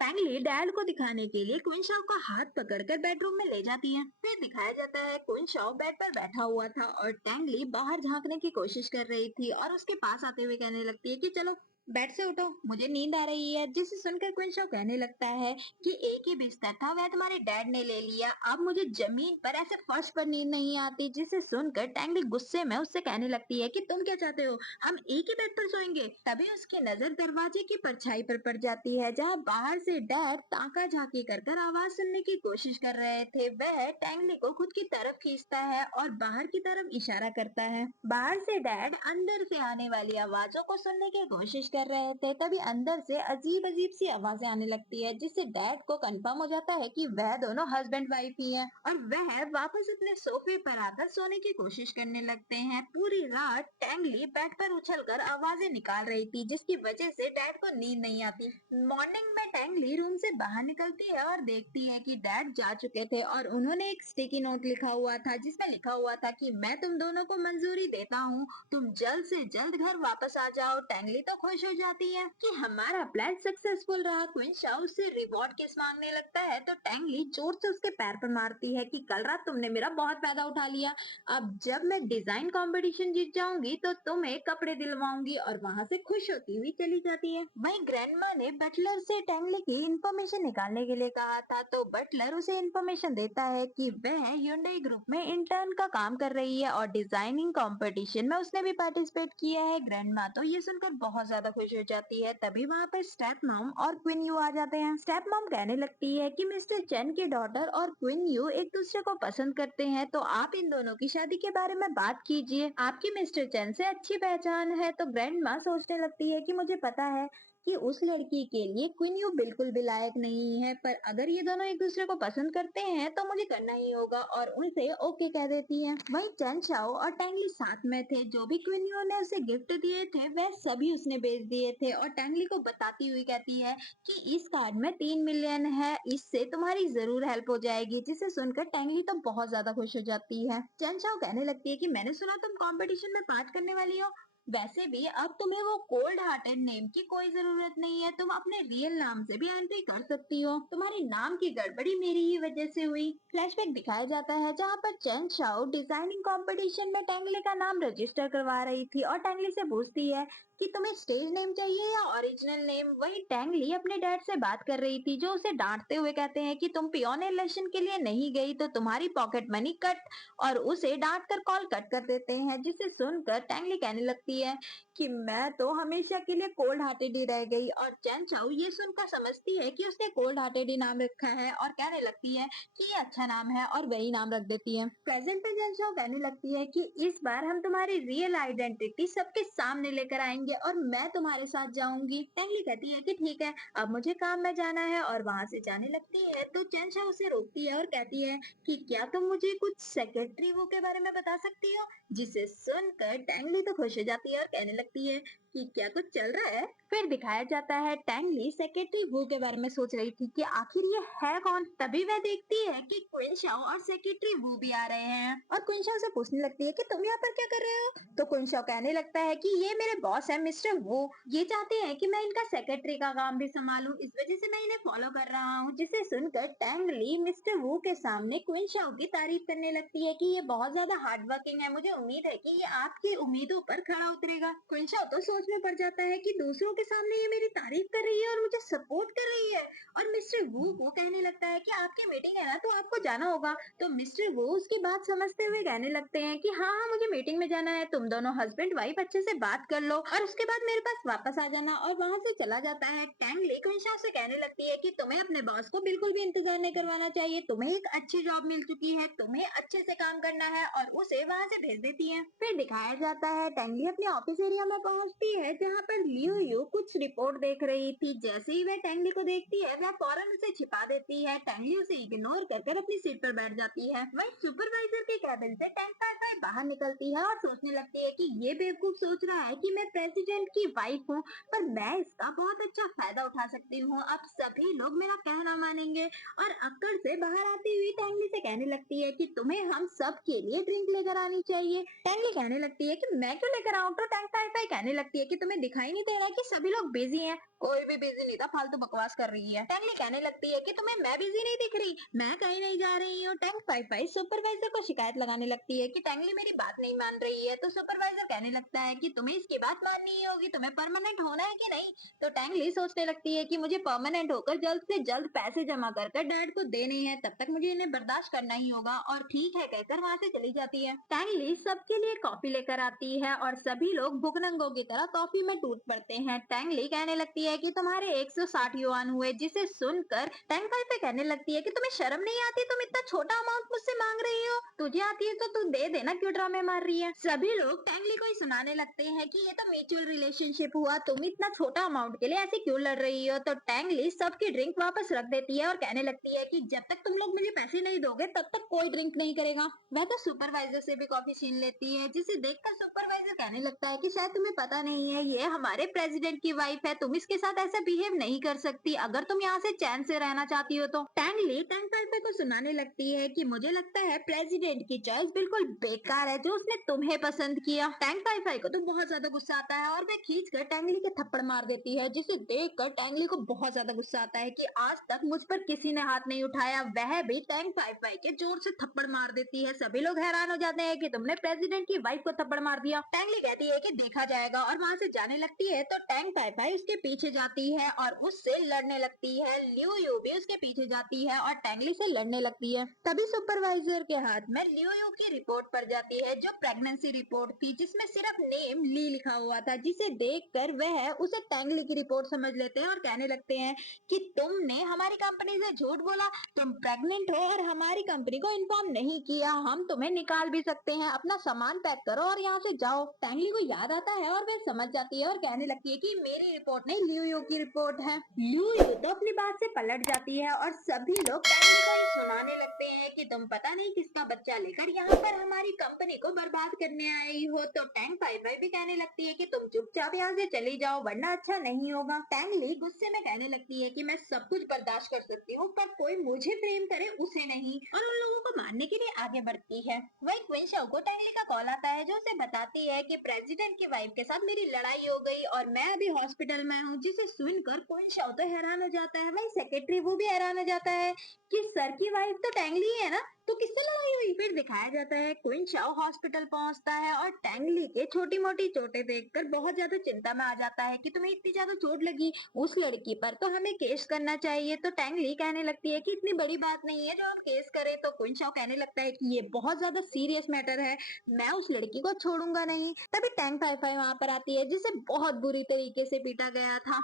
टैंगली डैड को दिखाने के लिए क्विन शाओ का हाथ पकड़कर बेडरूम में ले जाती है। फिर दिखाया जाता है क्विन शाओ बेड पर बैठा हुआ था और टैंगली बाहर झांकने की कोशिश कर रही थी और उसके पास आते हुए कहने लगती है कि चलो बेड से उठो, मुझे नींद आ रही है, जिसे सुनकर क्विन शाओ कहने लगता है कि एक ही बिस्तर था, वह तुम्हारे डैड ने ले लिया, अब मुझे जमीन पर ऐसे फर्श पर नींद नहीं आती, जिसे सुनकर टैंगली गुस्से में उससे कहने लगती है कि तुम क्या चाहते हो, हम एक ही बेड पर सोएंगे। तभी उसकी नजर दरवाजे की परछाई पर पड़ जाती है, जहाँ बाहर से डैड ताका झाकी कर आवाज सुनने की कोशिश कर रहे थे। वह टैंगली को खुद की तरफ खींचता है और बाहर की तरफ इशारा करता है। बाहर से डैड अंदर से आने वाली आवाजों को सुनने की कोशिश कर रहे थे, तभी अंदर से अजीब अजीब सी आवाजें आने लगती है, जिससे डैड को कंफर्म हो जाता है कि वह दोनों हस्बैंड वाइफ ही हैं और वह वापस अपने सोफे पर आकर सोने की कोशिश करने लगते हैं। पूरी रात टैंगली बेड पर उछलकर आवाजें निकाल रही थी, जिसकी वजह से डैड को नींद नहीं आती। मॉर्निंग में टैंगली रूम से बाहर निकलती है और देखती है कि डैड जा चुके थे और उन्होंने एक स्टिकी नोट लिखा हुआ था, जिसमें लिखा हुआ था कि मैं तुम दोनों को मंजूरी देता हूँ, तुम जल्द से जल्द घर वापस आ जाओ। टैंगली तो खुश खुश हो जाती है कि हमारा प्लान सक्सेसफुल रहा। क्वीन शाओ उससे रिवॉर्ड किस मांगने लगता है तो टैंग ली जोर से उसके पैर पर मारती है कि कल रात तुमने मेरा बहुत फायदा उठा लिया। अब जब मैं डिजाइन कंपटीशन जीत जाऊंगी तो तुम्हें कपड़े दिलवाऊंगी, और वहाँ से खुश होती हुई चली जाती है। वहीं ग्रैंडमा ने बटलर से टैंगली की इंफॉर्मेशन निकालने के लिए कहा था, तो बटलर उसे इंफॉर्मेशन देता है कि वह Hyundai ग्रुप में इंटर्न का काम कर रही है और डिजाइनिंग कंपटीशन में उसने भी पार्टिसिपेट किया है। ग्रैंडमा तो ये सुनकर बहुत ज्यादा खुश हो जाती है। तभी वहाँ पर स्टेप मॉम और क्वीन यू आ जाते हैं। स्टेप मॉम कहने लगती है कि मिस्टर चेन की डॉटर और क्वीन यू एक दूसरे को पसंद करते हैं, तो आप इन दोनों की शादी के बारे में बात कीजिए, आपकी मिस्टर चेन से अच्छी पहचान है। तो ग्रैंड माँ सोचने लगती है कि मुझे पता है कि उस लड़की के लिए क्वीन यू बिल्कुल भी लायक नहीं है, पर अगर ये दोनों एक दूसरे को पसंद करते हैं तो मुझे करना ही होगा, और उनसे ओके कह देती है। वहीं चेन शाओ और टैंगली साथ में थे। जो भी क्वीन यू ने उसे गिफ्ट दिए थे वह सभी उसने बेच दिए थे, और टैंगली को बताती हुई कहती है कि इस कार्ड में 3 मिलियन है, इससे तुम्हारी जरूर हेल्प हो जाएगी। जिसे सुनकर टैंगली तो बहुत ज्यादा खुश हो जाती है। चेन शाओ कहने लगती है कि मैंने सुना तुम कंपटीशन में पार्ट करने वाली हो, वैसे भी अब तुम्हें वो कोल्ड हार्टेड नेम की कोई जरूरत नहीं है, तुम अपने रियल नाम से भी एंट्री कर सकती हो। तुम्हारे नाम की गड़बड़ी मेरी ही वजह से हुई। फ्लैशबैक दिखाया जाता है जहाँ पर चेन शाओ डिजाइनिंग कंपटीशन में टैंगली का नाम रजिस्टर करवा रही थी और टैंगली से पूछती है कि तुम्हें स्टेज नेम चाहिए या ओरिजिनल नेम। वही टैंगली अपने डैड से बात कर रही थी, जो उसे डांटते हुए कहते हैं कि तुम पियोन इलेक्शन के लिए नहीं गई तो तुम्हारी पॉकेट मनी कट, और उसे डांट कर कॉल कट कर देते हैं। जिसे सुनकर टैंगली कहने लगती है कि मैं तो हमेशा के लिए कोल्ड हार्टेड ही रह गई, और चैन चाऊ ये सुनकर समझती है कि उसने कोल्ड हार्टेड ही नाम रखा है और कहने लगती है कि ये अच्छा नाम है और वही नाम रख देती है। प्रेजेंट में चैन चाऊ कहने लगती है कि इस बार हम तुम्हारी रियल आइडेंटिटी सबके सामने लेकर आएंगे और मैं तुम्हारे साथ जाऊंगी। टैंगली कहती है कि ठीक है, अब मुझे काम में जाना है, और वहाँ से जाने लगती है तो चैन चाऊ उसे रोकती है और कहती है कि क्या तुम मुझे कुछ सेक्रेटरी वो के बारे में बता सकती हो। जिसे सुनकर टैंगली तो खुश हो जाती है और कहने लगती है कि क्या कुछ चल रहा है। फिर दिखाया जाता है टैंगली सेक्रेटरी वू के बारे में सोच रही थी कि आखिर ये है कौन। तभी वह देखती है कि क्वीन शाओ और सेक्रेटरी वू भी आ रहे हैं, और क्वीन शाओ से पूछने लगती है कि तुम यहाँ पर क्या कर रहे हो। तो क्वीन शाओ कहने लगता है कि ये मेरे बॉस है मिस्टर वू, ये चाहते हैं कि मैं इनका सेक्रेटरी का काम भी संभालूं, इस वजह से मैं इन्हें फॉलो कर रहा हूँ। जिसे सुनकर टैंगली मिस्टर वू के सामने क्वीन शाओ की तारीफ करने लगती है कि ये बहुत ज्यादा हार्ड वर्किंग है, मुझे उम्मीद है कि ये आपकी उम्मीदों पर खड़ा उतरेगा। क्वीन शाओ तो सोच में पड़ जाता है कि दूसरों के सामने ये मेरी तारीफ कर रही है और मुझे सपोर्ट कर रही है, और मिस्टर वू को कहने लगता है कि आपकी मीटिंग है ना तो आपको जाना होगा। तो मिस्टर वू उसकी बात समझते हुए कहने लगते हैं कि हाँ हाँ मुझे मीटिंग में जाना है, तुम दोनों हस्बैंड वाइफ अच्छे से बात कर लो और उसके बाद मेरे पास वापस आ जाना, और वहाँ से चला जाता है। टैंगली क्वीन शाओ से कहने लगती है कि तुम्हें अपने बॉस को बिल्कुल भी इंतजार नहीं करवाना चाहिए, तुम्हें एक अच्छी जॉब मिल चुकी है, तुम्हें अच्छे से काम करना है, और उसे वहाँ से भेज देती है। फिर दिखाया जाता है टैंगली अपने ऑफिस एरिया में पहुँचती है जहाँ पर लियू यू कुछ रिपोर्ट देख रही थी। जैसे ही वह टैंगली को देखती है वह फौरन उसे छिपा देती है। टैंगली उसे इग्नोर कर अपनी सीट पर बैठ जाती है। वहीं सुपरवाइजर के कैबिन से टैंग फाई फाई बाहर निकलती है और सोचने लगती है कि ये बेवकूफ सोच रहा है कि मैं प्रेसिडेंट की वाइफ हूँ, पर मैं इसका बहुत अच्छा फायदा उठा सकती हूँ। अब सभी लोग मेरा कहना मानेंगे, और अक्कड़ से बाहर आती हुई टैंगली से कहने लगती है कि तुम्हें हम सब के लिए ड्रिंक लेकर आनी चाहिए। टैंगली कहने लगती है कि मैं क्यों लेकर आऊँ, तो टैंग फाई फाई कहने लगती है कि तुम्हें दिखाई नहीं दे रहा कि सभी लोग बिजी हैं। कोई भी बिजी नहीं था, फालतू बकवास कर रही है। टैंगली कहने लगती है कि तुम्हें मैं बिजी नहीं दिख रही, मैं कहीं नहीं जा रही हूँ। टैंग फाई फाई सुपरवाइजर को शिकायत लगाने लगती है कि टैंगली मेरी बात नहीं मान रही है। तो सुपरवाइजर कहने लगता है कि तुम्हें इसकी बात माननी ही होगी, तुम्हें परमानेंट होना है कि नहीं। तो टैंगली सोचने लगती है कि मुझे परमानेंट होकर जल्द से जल्द पैसे जमा कर डैड को देने हैं, तब तक मुझे इन्हें बर्दाश्त करना ही होगा, और ठीक है कहकर वहाँ से चली जाती है। टैंगली सबके लिए कॉफी लेकर आती है और सभी लोग भुखनंगों की तरह कॉफी में टूट पड़ते हैं। टैंगली कहने लगती है कि तुम्हारे 160 युआन हुए। जिसे सुनकर टैंग फाई फाई कहने लगती है कि तुम्हें शर्म नहीं आती, तुम इतना छोटा अमाउंट मुझसे मांग रही हो, तुझे आती है तो तू दे देना, क्यों ड्रामे मार रही है। सभी लोग टैंगली को ही सुनाने लगते हैं कि ये तो म्यूचुअल रिलेशनशिप हुआ, तुम इतना छोटा अमाउंट के लिए ऐसे क्यों लड़ रही हो। तो टैंगली सबकी ड्रिंक वापस रख देती है और कहने लगती है कि जब तक तुम लोग मुझे पैसे नहीं दोगे तब तक कोई ड्रिंक नहीं करेगा। वह तो सुपरवाइजर से भी कॉफी छीन लेती है, जिसे देखकर सुपरवाइजर कहने लगता है कि शायद तुम्हें पता नहीं है ये हमारे प्रेसिडेंट की वाइफ है, तुम इसके साथ ऐसा बिहेव नहीं कर सकती, अगर तुम यहाँ से चैन से रहना चाहती हो तो। टैंगली टैंग फाई फाई को सुनाने लगती है कि मुझे लगता है प्रेसिडेंट की चॉइस बिल्कुल बेकार है जो उसने तुम्हें पसंद किया। टैंग फाई फाई को तो बहुत ज्यादा गुस्सा आता है और वह खींचकर टैंगली के थप्पड़ मार देती है, जिसे देखकर टैंगली को बहुत ज्यादा गुस्सा आता है कि आज तक मुझ पर किसी ने हाथ नहीं उठाया, वह भी टैंग पाई पाई के जोर से थप्पड़ मार देती है। सभी लोग हैरान हो जाते हैं कि तुमने प्रेसिडेंट की वाइफ को थप्पड़ मार दिया। टैंगली कहती है कि देखा जाएगा और वहाँ से जाने लगती है तो टैंग पाई पाई उसके पीछे जाती है और उससे लड़ने लगती है। लियो यू भी उसके पीछे जाती है और टैंगली से लड़ने लगती है। तभी सुपरवाइजर के हाथ में लियो यू की रिपोर्ट पड़ जाती है, जो प्रेगनेंसी रिपोर्ट थी, जिसमें सिर्फ नेम ली लिखा हुआ था, जिसे देखकर वह उसे टैंगली की रिपोर्ट समझ लेते हैं और कहने लगते हैं कि तुमने हमारी कंपनी से झूठ बोला, तुम प्रेग्नेंट हो और हमारी कंपनी को इन्फॉर्म नहीं किया, हम तुम्हें निकाल भी सकते हैं, अपना सामान पैक करो और यहाँ से जाओ। टैंगली को याद आता है और वह समझ जाती है और कहने लगती है कि मेरी रिपोर्ट नहीं, लियो यू की रिपोर्ट है। लियो यू तो अपनी बात से पलट जाती है और सभी लोग टैंगली को ये सुनाने लगते हैं कि तुम पता नहीं किसका बच्चा लेकर यहाँ पर हमारी कंपनी को बर्बाद करने आई हो। तो टैंग पाई पाई भी कहने लगती है कि तुम चुपचाप यहाँ से चली जाओ वरना अच्छा नहीं होगा। टैंगली गुस्से में कहने लगती है कि मैं सब कुछ बर्दाश्त कर सकती हूँ, पर कोई मुझे प्रेम करे उसे नहीं, और उन लोगों को मारने के लिए आगे बढ़ती है। वहीं क्वीन शाओ को टैंगली का कॉल आता है, जो उसे बताती है कि प्रेसिडेंट की वाइफ के साथ मेरी लड़ाई हो गई और मैं अभी हॉस्पिटल में हूँ, जिसे सुनकर क्वीन शाओ तो हैरान हो जाता है। वहीं सेक्रेटरी वो भी हैरान हो जाता है कि सर की वाइफ तो टैंगली है ना, तो किससे लड़ाई हुई। फिर दिखाया जाता है क्वीन शाओ हॉस्पिटल पहुंचता है और टैंगली के छोटी मोटी चोटें देखकर बहुत ज्यादा चिंता में आ जाता है कि तुम्हें इतनी ज्यादा चोट लगी, उस लड़की पर तो हमें केस करना चाहिए। तो टैंगली कहने लगती है कि इतनी बड़ी बात नहीं है जो हम केस करें। तो क्वीन शाओ कहने लगता है कि ये बहुत ज्यादा सीरियस मैटर है, मैं उस लड़की को छोड़ूंगा नहीं। तभी टैंग फाई फाई वहाँ पर आती है, जिसे बहुत बुरी तरीके से पीटा गया था।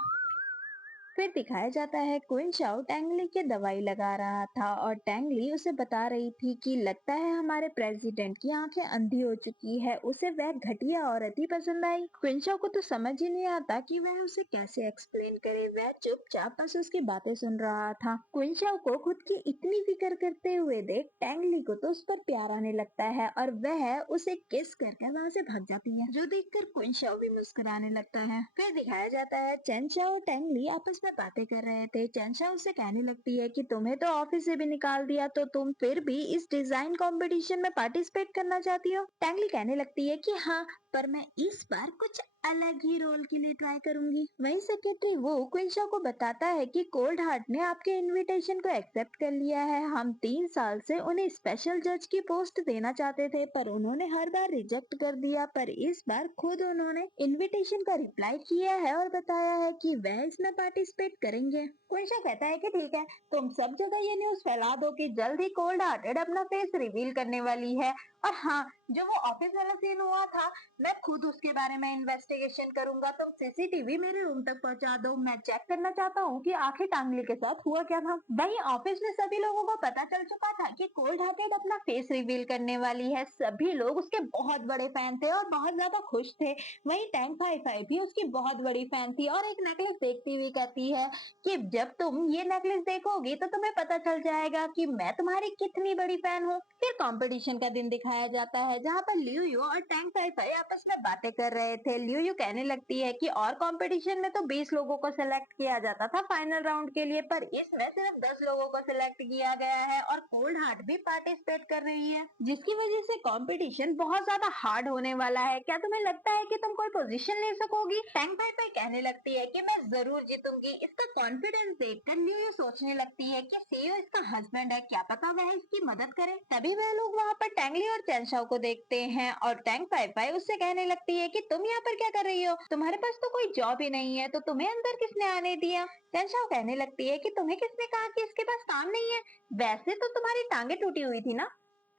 फिर दिखाया जाता है क्वीन शाओ टैंगली की दवाई लगा रहा था और टैंगली उसे बता रही थी कि लगता है हमारे प्रेसिडेंट की आंखें अंधी हो चुकी है, उसे वह घटिया औरत ही पसंद आई। क्वीन शाओ को तो समझ ही नहीं आता कि वह उसे कैसे एक्सप्लेन करे, वह चुपचाप बस उसकी बातें सुन रहा था। क्वीन शाओ को खुद की इतनी फिक्र करते हुए देख टैंगली को तो उस पर प्यार आने लगता है और वह उसे किस करके वहाँ से भाग जाती है, जो देखकर क्वीन शाओ भी मुस्कुराने लगता है। फिर दिखाया जाता है चेन शाओ और टैंगली आपस में बातें कर रहे थे। चेन शाओ उससे कहने लगती है कि तुम्हें तो ऑफिस से भी निकाल दिया, तो तुम फिर भी इस डिजाइन कंपटीशन में पार्टिसिपेट करना चाहती हो। टैंगली कहने लगती है कि हाँ, पर मैं इस बार कुछ अलग ही रोल के लिए ट्राई करूंगी। वहीं सेक्रेटरी वो क्वीन शाओ को बताता है कि कोल्ड हार्ट ने आपके इनविटेशन को एक्सेप्ट कर लिया है। हम 3 साल से उन्हें स्पेशल जज की पोस्ट देना चाहते थे, पर उन्होंने हर बार रिजेक्ट कर दिया, पर इस बार खुद उन्होंने इनविटेशन का रिप्लाई किया है और बताया है कि वह इसमें पार्टिसिपेट करेंगे। क्वीन शाओ कहता है कि ठीक है, तुम सब जगह ये न्यूज फैला दो कि जल्द ही कोल्ड हार्टेड अपना फेस रिवील करने वाली है। और हाँ, जो वो ऑफिस वाला सीन हुआ था, मैं खुद उसके बारे में इन्वेस्टिगेशन करूंगा। तुम सीसीटीवी मेरे रूम तक पहुंचा दो, मैं चेक करना चाहता हूँ कि आखिर टांगली के साथ हुआ क्या था। वहीं ऑफिस में सभी लोगों को पता चल चुका था कि कोल्ड हार्टेड अपना फेस रिवील करने वाली है। सभी लोग उसके बहुत बड़े फैन थे और बहुत ज्यादा खुश थे। वहीं टैंग फाई फाई भी उसकी बहुत बड़ी फैन थी और एक नेकलेस देखती हुई कहती है कि जब तुम ये नेकलेस देखोगी तो तुम्हें पता चल जाएगा कि मैं तुम्हारी कितनी बड़ी फैन हूँ। फिर कंपटीशन का दिन दिखाया जाता है, जहाँ पर लियो यू और टैंग फाई फाई आपस में बातें कर रहे थे। लियो यू कहने लगती है कि और कंपटीशन में तो 20 लोगों को सिलेक्ट किया जाता था फाइनल राउंड के लिए, पर इसमें सिर्फ 10 लोगों को सिलेक्ट किया गया है और कोल्ड हार्ट भी पार्टिसिपेट कर रही है, जिसकी वजह से कंपटीशन बहुत ज्यादा हार्ड होने वाला है। क्या तुम्हें लगता है कि तुम कोई पोजीशन ले सकोगी? टैंग फाई फाई कहने लगती है कि मैं जरूर जीतूंगी। इसका कॉन्फिडेंस देखकर लियो यू सोचने लगती है कि सीईओ इसका हस्बैंड है, क्या पता वह इसकी मदद करे। तभी वह लोग वहाँ पर टैंगली और चेन शाओ को देखते हैं और टैंग फाई फाई उससे कहने लगती है कि तुम यहाँ पर क्या कर रही हो, तुम्हारे पास तो कोई जॉब ही नहीं है, तो तुम्हें अंदर किसने आने दिया। चेन शाओ कहने लगती है कि तुम्हें किसने कहा कि इसके पास काम नहीं है, वैसे तो तुम्हारी टांगे टूटी हुई थी ना,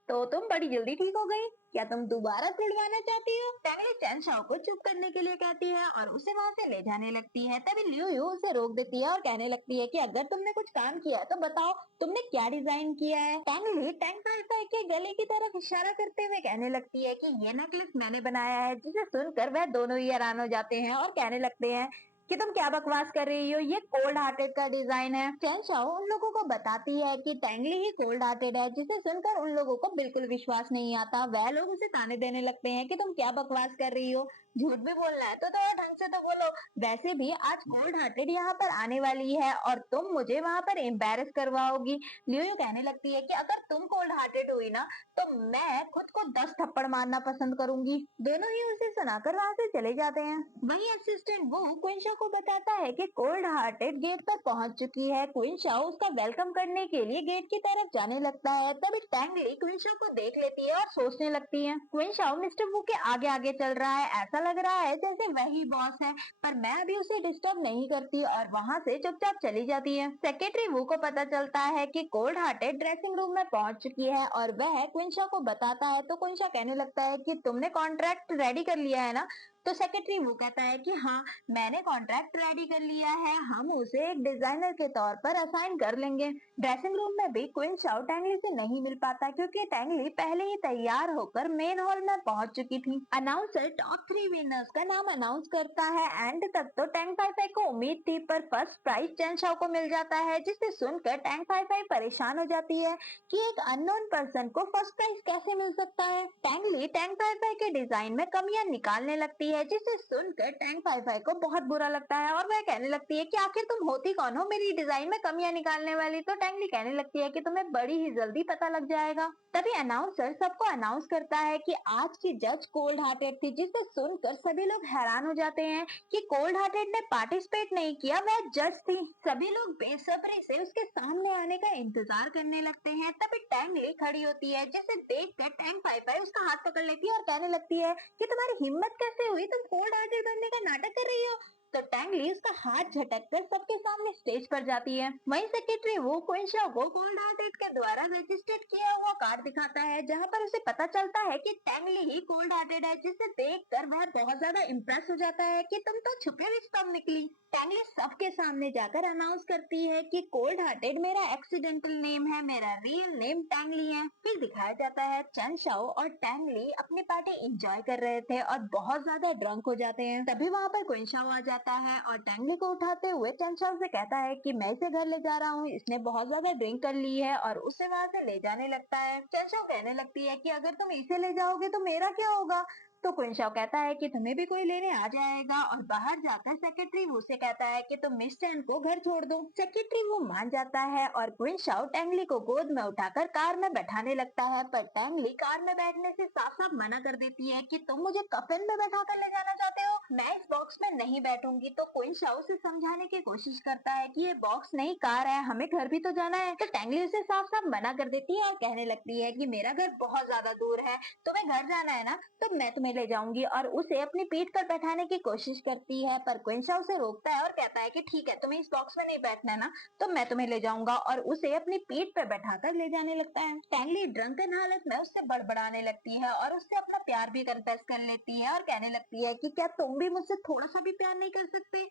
तो तुम बड़ी जल्दी ठीक हो गई, क्या तुम दोबारा तुड़वाना चाहती हो। टैंगली चैन शाओ को चुप करने के लिए कहती है और उसे वहाँ से ले जाने लगती है। तभी लियो यू उसे रोक देती है और कहने लगती है कि अगर तुमने कुछ काम किया है तो बताओ तुमने क्या डिजाइन किया है। टैंगली टैंग फाई फाई के गले की तरफ इशारा करते हुए कहने लगती है कि ये नेकलेस मैंने बनाया है, जिसे सुनकर वह दोनों ही हैरान हो जाते हैं और कहने लगते हैं कि तुम क्या बकवास कर रही हो, ये कोल्ड हार्टेड का डिजाइन है। चैन शाओ उन लोगों को बताती है कि टैंगली ही कोल्ड हार्टेड है, जिसे सुनकर उन लोगों को बिल्कुल विश्वास नहीं आता। वह लोग उसे ताने देने लगते हैं कि तुम क्या बकवास कर रही हो, झूठ भी बोलना है तो थोड़ा ढंग से तो बोलो। वैसे भी आज कोल्ड हार्टेड यहाँ पर आने वाली है और तुम मुझे वहाँ पर एम्बेरस करवाओगी। लियो कहने लगती है कि अगर तुम कोल्ड हार्टेड हुई ना तो मैं खुद को 10 थप्पड़ मारना पसंद करूंगी। दोनों ही उसे सुनाकर वहाँ से चले जाते हैं। वहीं असिस्टेंट वो क्विंशा को बताता है कि कोल्ड हार्टेड गेट पर पहुंच चुकी है। क्विंशा उसका वेलकम करने के लिए गेट की तरफ जाने लगता है। तभी टैंगली क्विंशा को देख लेती है और सोचने लगती है। क्विंशा मिस्टर वू के आगे आगे चल रहा है, ऐसा लग रहा है जैसे वही बॉस है, पर मैं अभी उसे डिस्टर्ब नहीं करती और वहाँ से चुपचाप चली जाती है। सेक्रेटरी वू को पता चलता है कि कोल्ड हार्टेड ड्रेसिंग रूम में पहुंच चुकी है और वह क्विंशा को बताता है तो क्विंशा कहने लगता है कि तुमने कॉन्ट्रैक्ट रेडी कर लिया है ना। तो सेक्रेटरी वो कहता है कि हाँ, मैंने कॉन्ट्रैक्ट रेडी कर लिया है, हम उसे एक डिजाइनर के तौर पर असाइन कर लेंगे। ड्रेसिंग रूम में भी क्विंशाओ टैंगली से नहीं मिल पाता क्योंकि टैंगली पहले ही तैयार होकर मेन हॉल में पहुंच चुकी थी। अनाउंसर टॉप 3 विनर्स का नाम अनाउंस करता है। एंड तक तो टैंग फाई फाई को उम्मीद थी, पर फर्स्ट प्राइज चेंशाओ को मिल जाता है, जिसे सुनकर टैंग फाई फाई परेशान हो जाती है कि एक अननोन पर्सन को फर्स्ट प्राइज कैसे मिल सकता है। टैंगली टैंग फाई फाई के डिजाइन में कमियां निकालने लगती है, जिसे सुनकर टैंग फाई फाई को बहुत बुरा लगता है और वह कहने लगती है कि आखिर तुम होती कौन हो मेरी डिजाइन में कमियां निकालने वाली। तो टैंगली कहने लगती है कि तुम्हें बड़ी ही जल्दी पता लग जाएगा। तभी अनाउंसर सबको अनाउंस करता है कि आज की जज कोल्ड हार्टेड थी, जिसे सुनकर सभी लोग हैरान हो जाते हैं कि कोल्ड हार्टेड ने पार्टिसिपेट नहीं किया, वह जज थी। सभी लोग बेसब्री से उसके सामने आने का इंतजार करने लगते हैं। तभी टैंगली खड़ी होती है, जिसे देखकर टैंग फाई फाई उसका हाथ पकड़ लेती है और कहने लगती है कि तुम्हारी हिम्मत कैसे हुई, तुम कोल्ड हार्टेड बनने का नाटक कर रही हो। तो टैंगली उसका हाथ झटककर सबके सामने स्टेज पर जाती है। वहीं सेक्रेटरी वो क्विंशा को कोल्ड हार्टेड के द्वारा रजिस्टर्ड किया हुआ कार्ड दिखाता है, जहां पर उसे पता चलता है कि टैंगली ही कोल्ड हार्टेड है, जिसे देखकर वह बहुत ज्यादा इम्प्रेस हो जाता है कि तुम तो छुपे हुए कब निकली। टैंगली सबके सामने जाकर अनाउंस करती है कि कोल्ड हार्टेड मेरा एक्सीडेंटल नेम है, मेरा रियल नेम टैंगली है। फिर दिखाया जाता है चन शाओ और टैंगली अपनी पार्टी एंजॉय कर रहे थे और बहुत ज्यादा ड्रंक हो जाते हैं। तभी वहाँ पर क्विन शाओ आ जाता है और टैंगली को उठाते हुए चन शाओ से कहता है कि मैं इसे घर ले जा रहा हूँ, इसने बहुत ज्यादा ड्रिंक कर ली है, और उसे वहाँ से ले जाने लगता है। चन शाओ कहने लगती है कि अगर तुम इसे ले जाओगे तो मेरा क्या होगा। तो क्विंशाओ कहता है कि तुम्हें भी कोई लेने आ जाएगा और बाहर जाकर सेक्रेटरी वू से कहता है कि तुम मिस चैन को घर छोड़ दो। सेक्रेटरी वू मान जाता है और क्विंशाओ टैंगली को गोद में उठाकर कार में बैठाने लगता है, पर टैंगली कार में बैठने से साफ साफ मना कर देती है कि तुम मुझे कफन में बैठा कर ले जाना चाहते हो, मैं इस बॉक्स में नहीं बैठूंगी। तो क्विंशाओ से समझाने की कोशिश करता है कि ये बॉक्स नहीं कार है, हमें घर भी तो जाना है। तो टैंगली उसे साफ साफ मना कर देती है और कहने लगती है कि मेरा घर बहुत ज्यादा दूर है, तुम्हें घर जाना है ना तो मैं तुम्हें ले जाऊंगी, और उसे अपनी पीठ पर बैठाने की कोशिश करती है, पर क्विंशा उसे रोकता है और कहता है कि ठीक है, तुम्हें इस बॉक्स में नहीं बैठना है ना तो मैं तुम्हें ले जाऊंगा, और उसे अपनी पीठ पर बैठाकर ले जाने लगता है। टैंगली ड्रंकन हालत में उससे बड़बड़ाने लगती है और उससे अपना प्यार भी कन्फेस कर लेती है और कहने लगती है कि क्या तुम भी मुझसे थोड़ा सा भी प्यार नहीं कर सकते।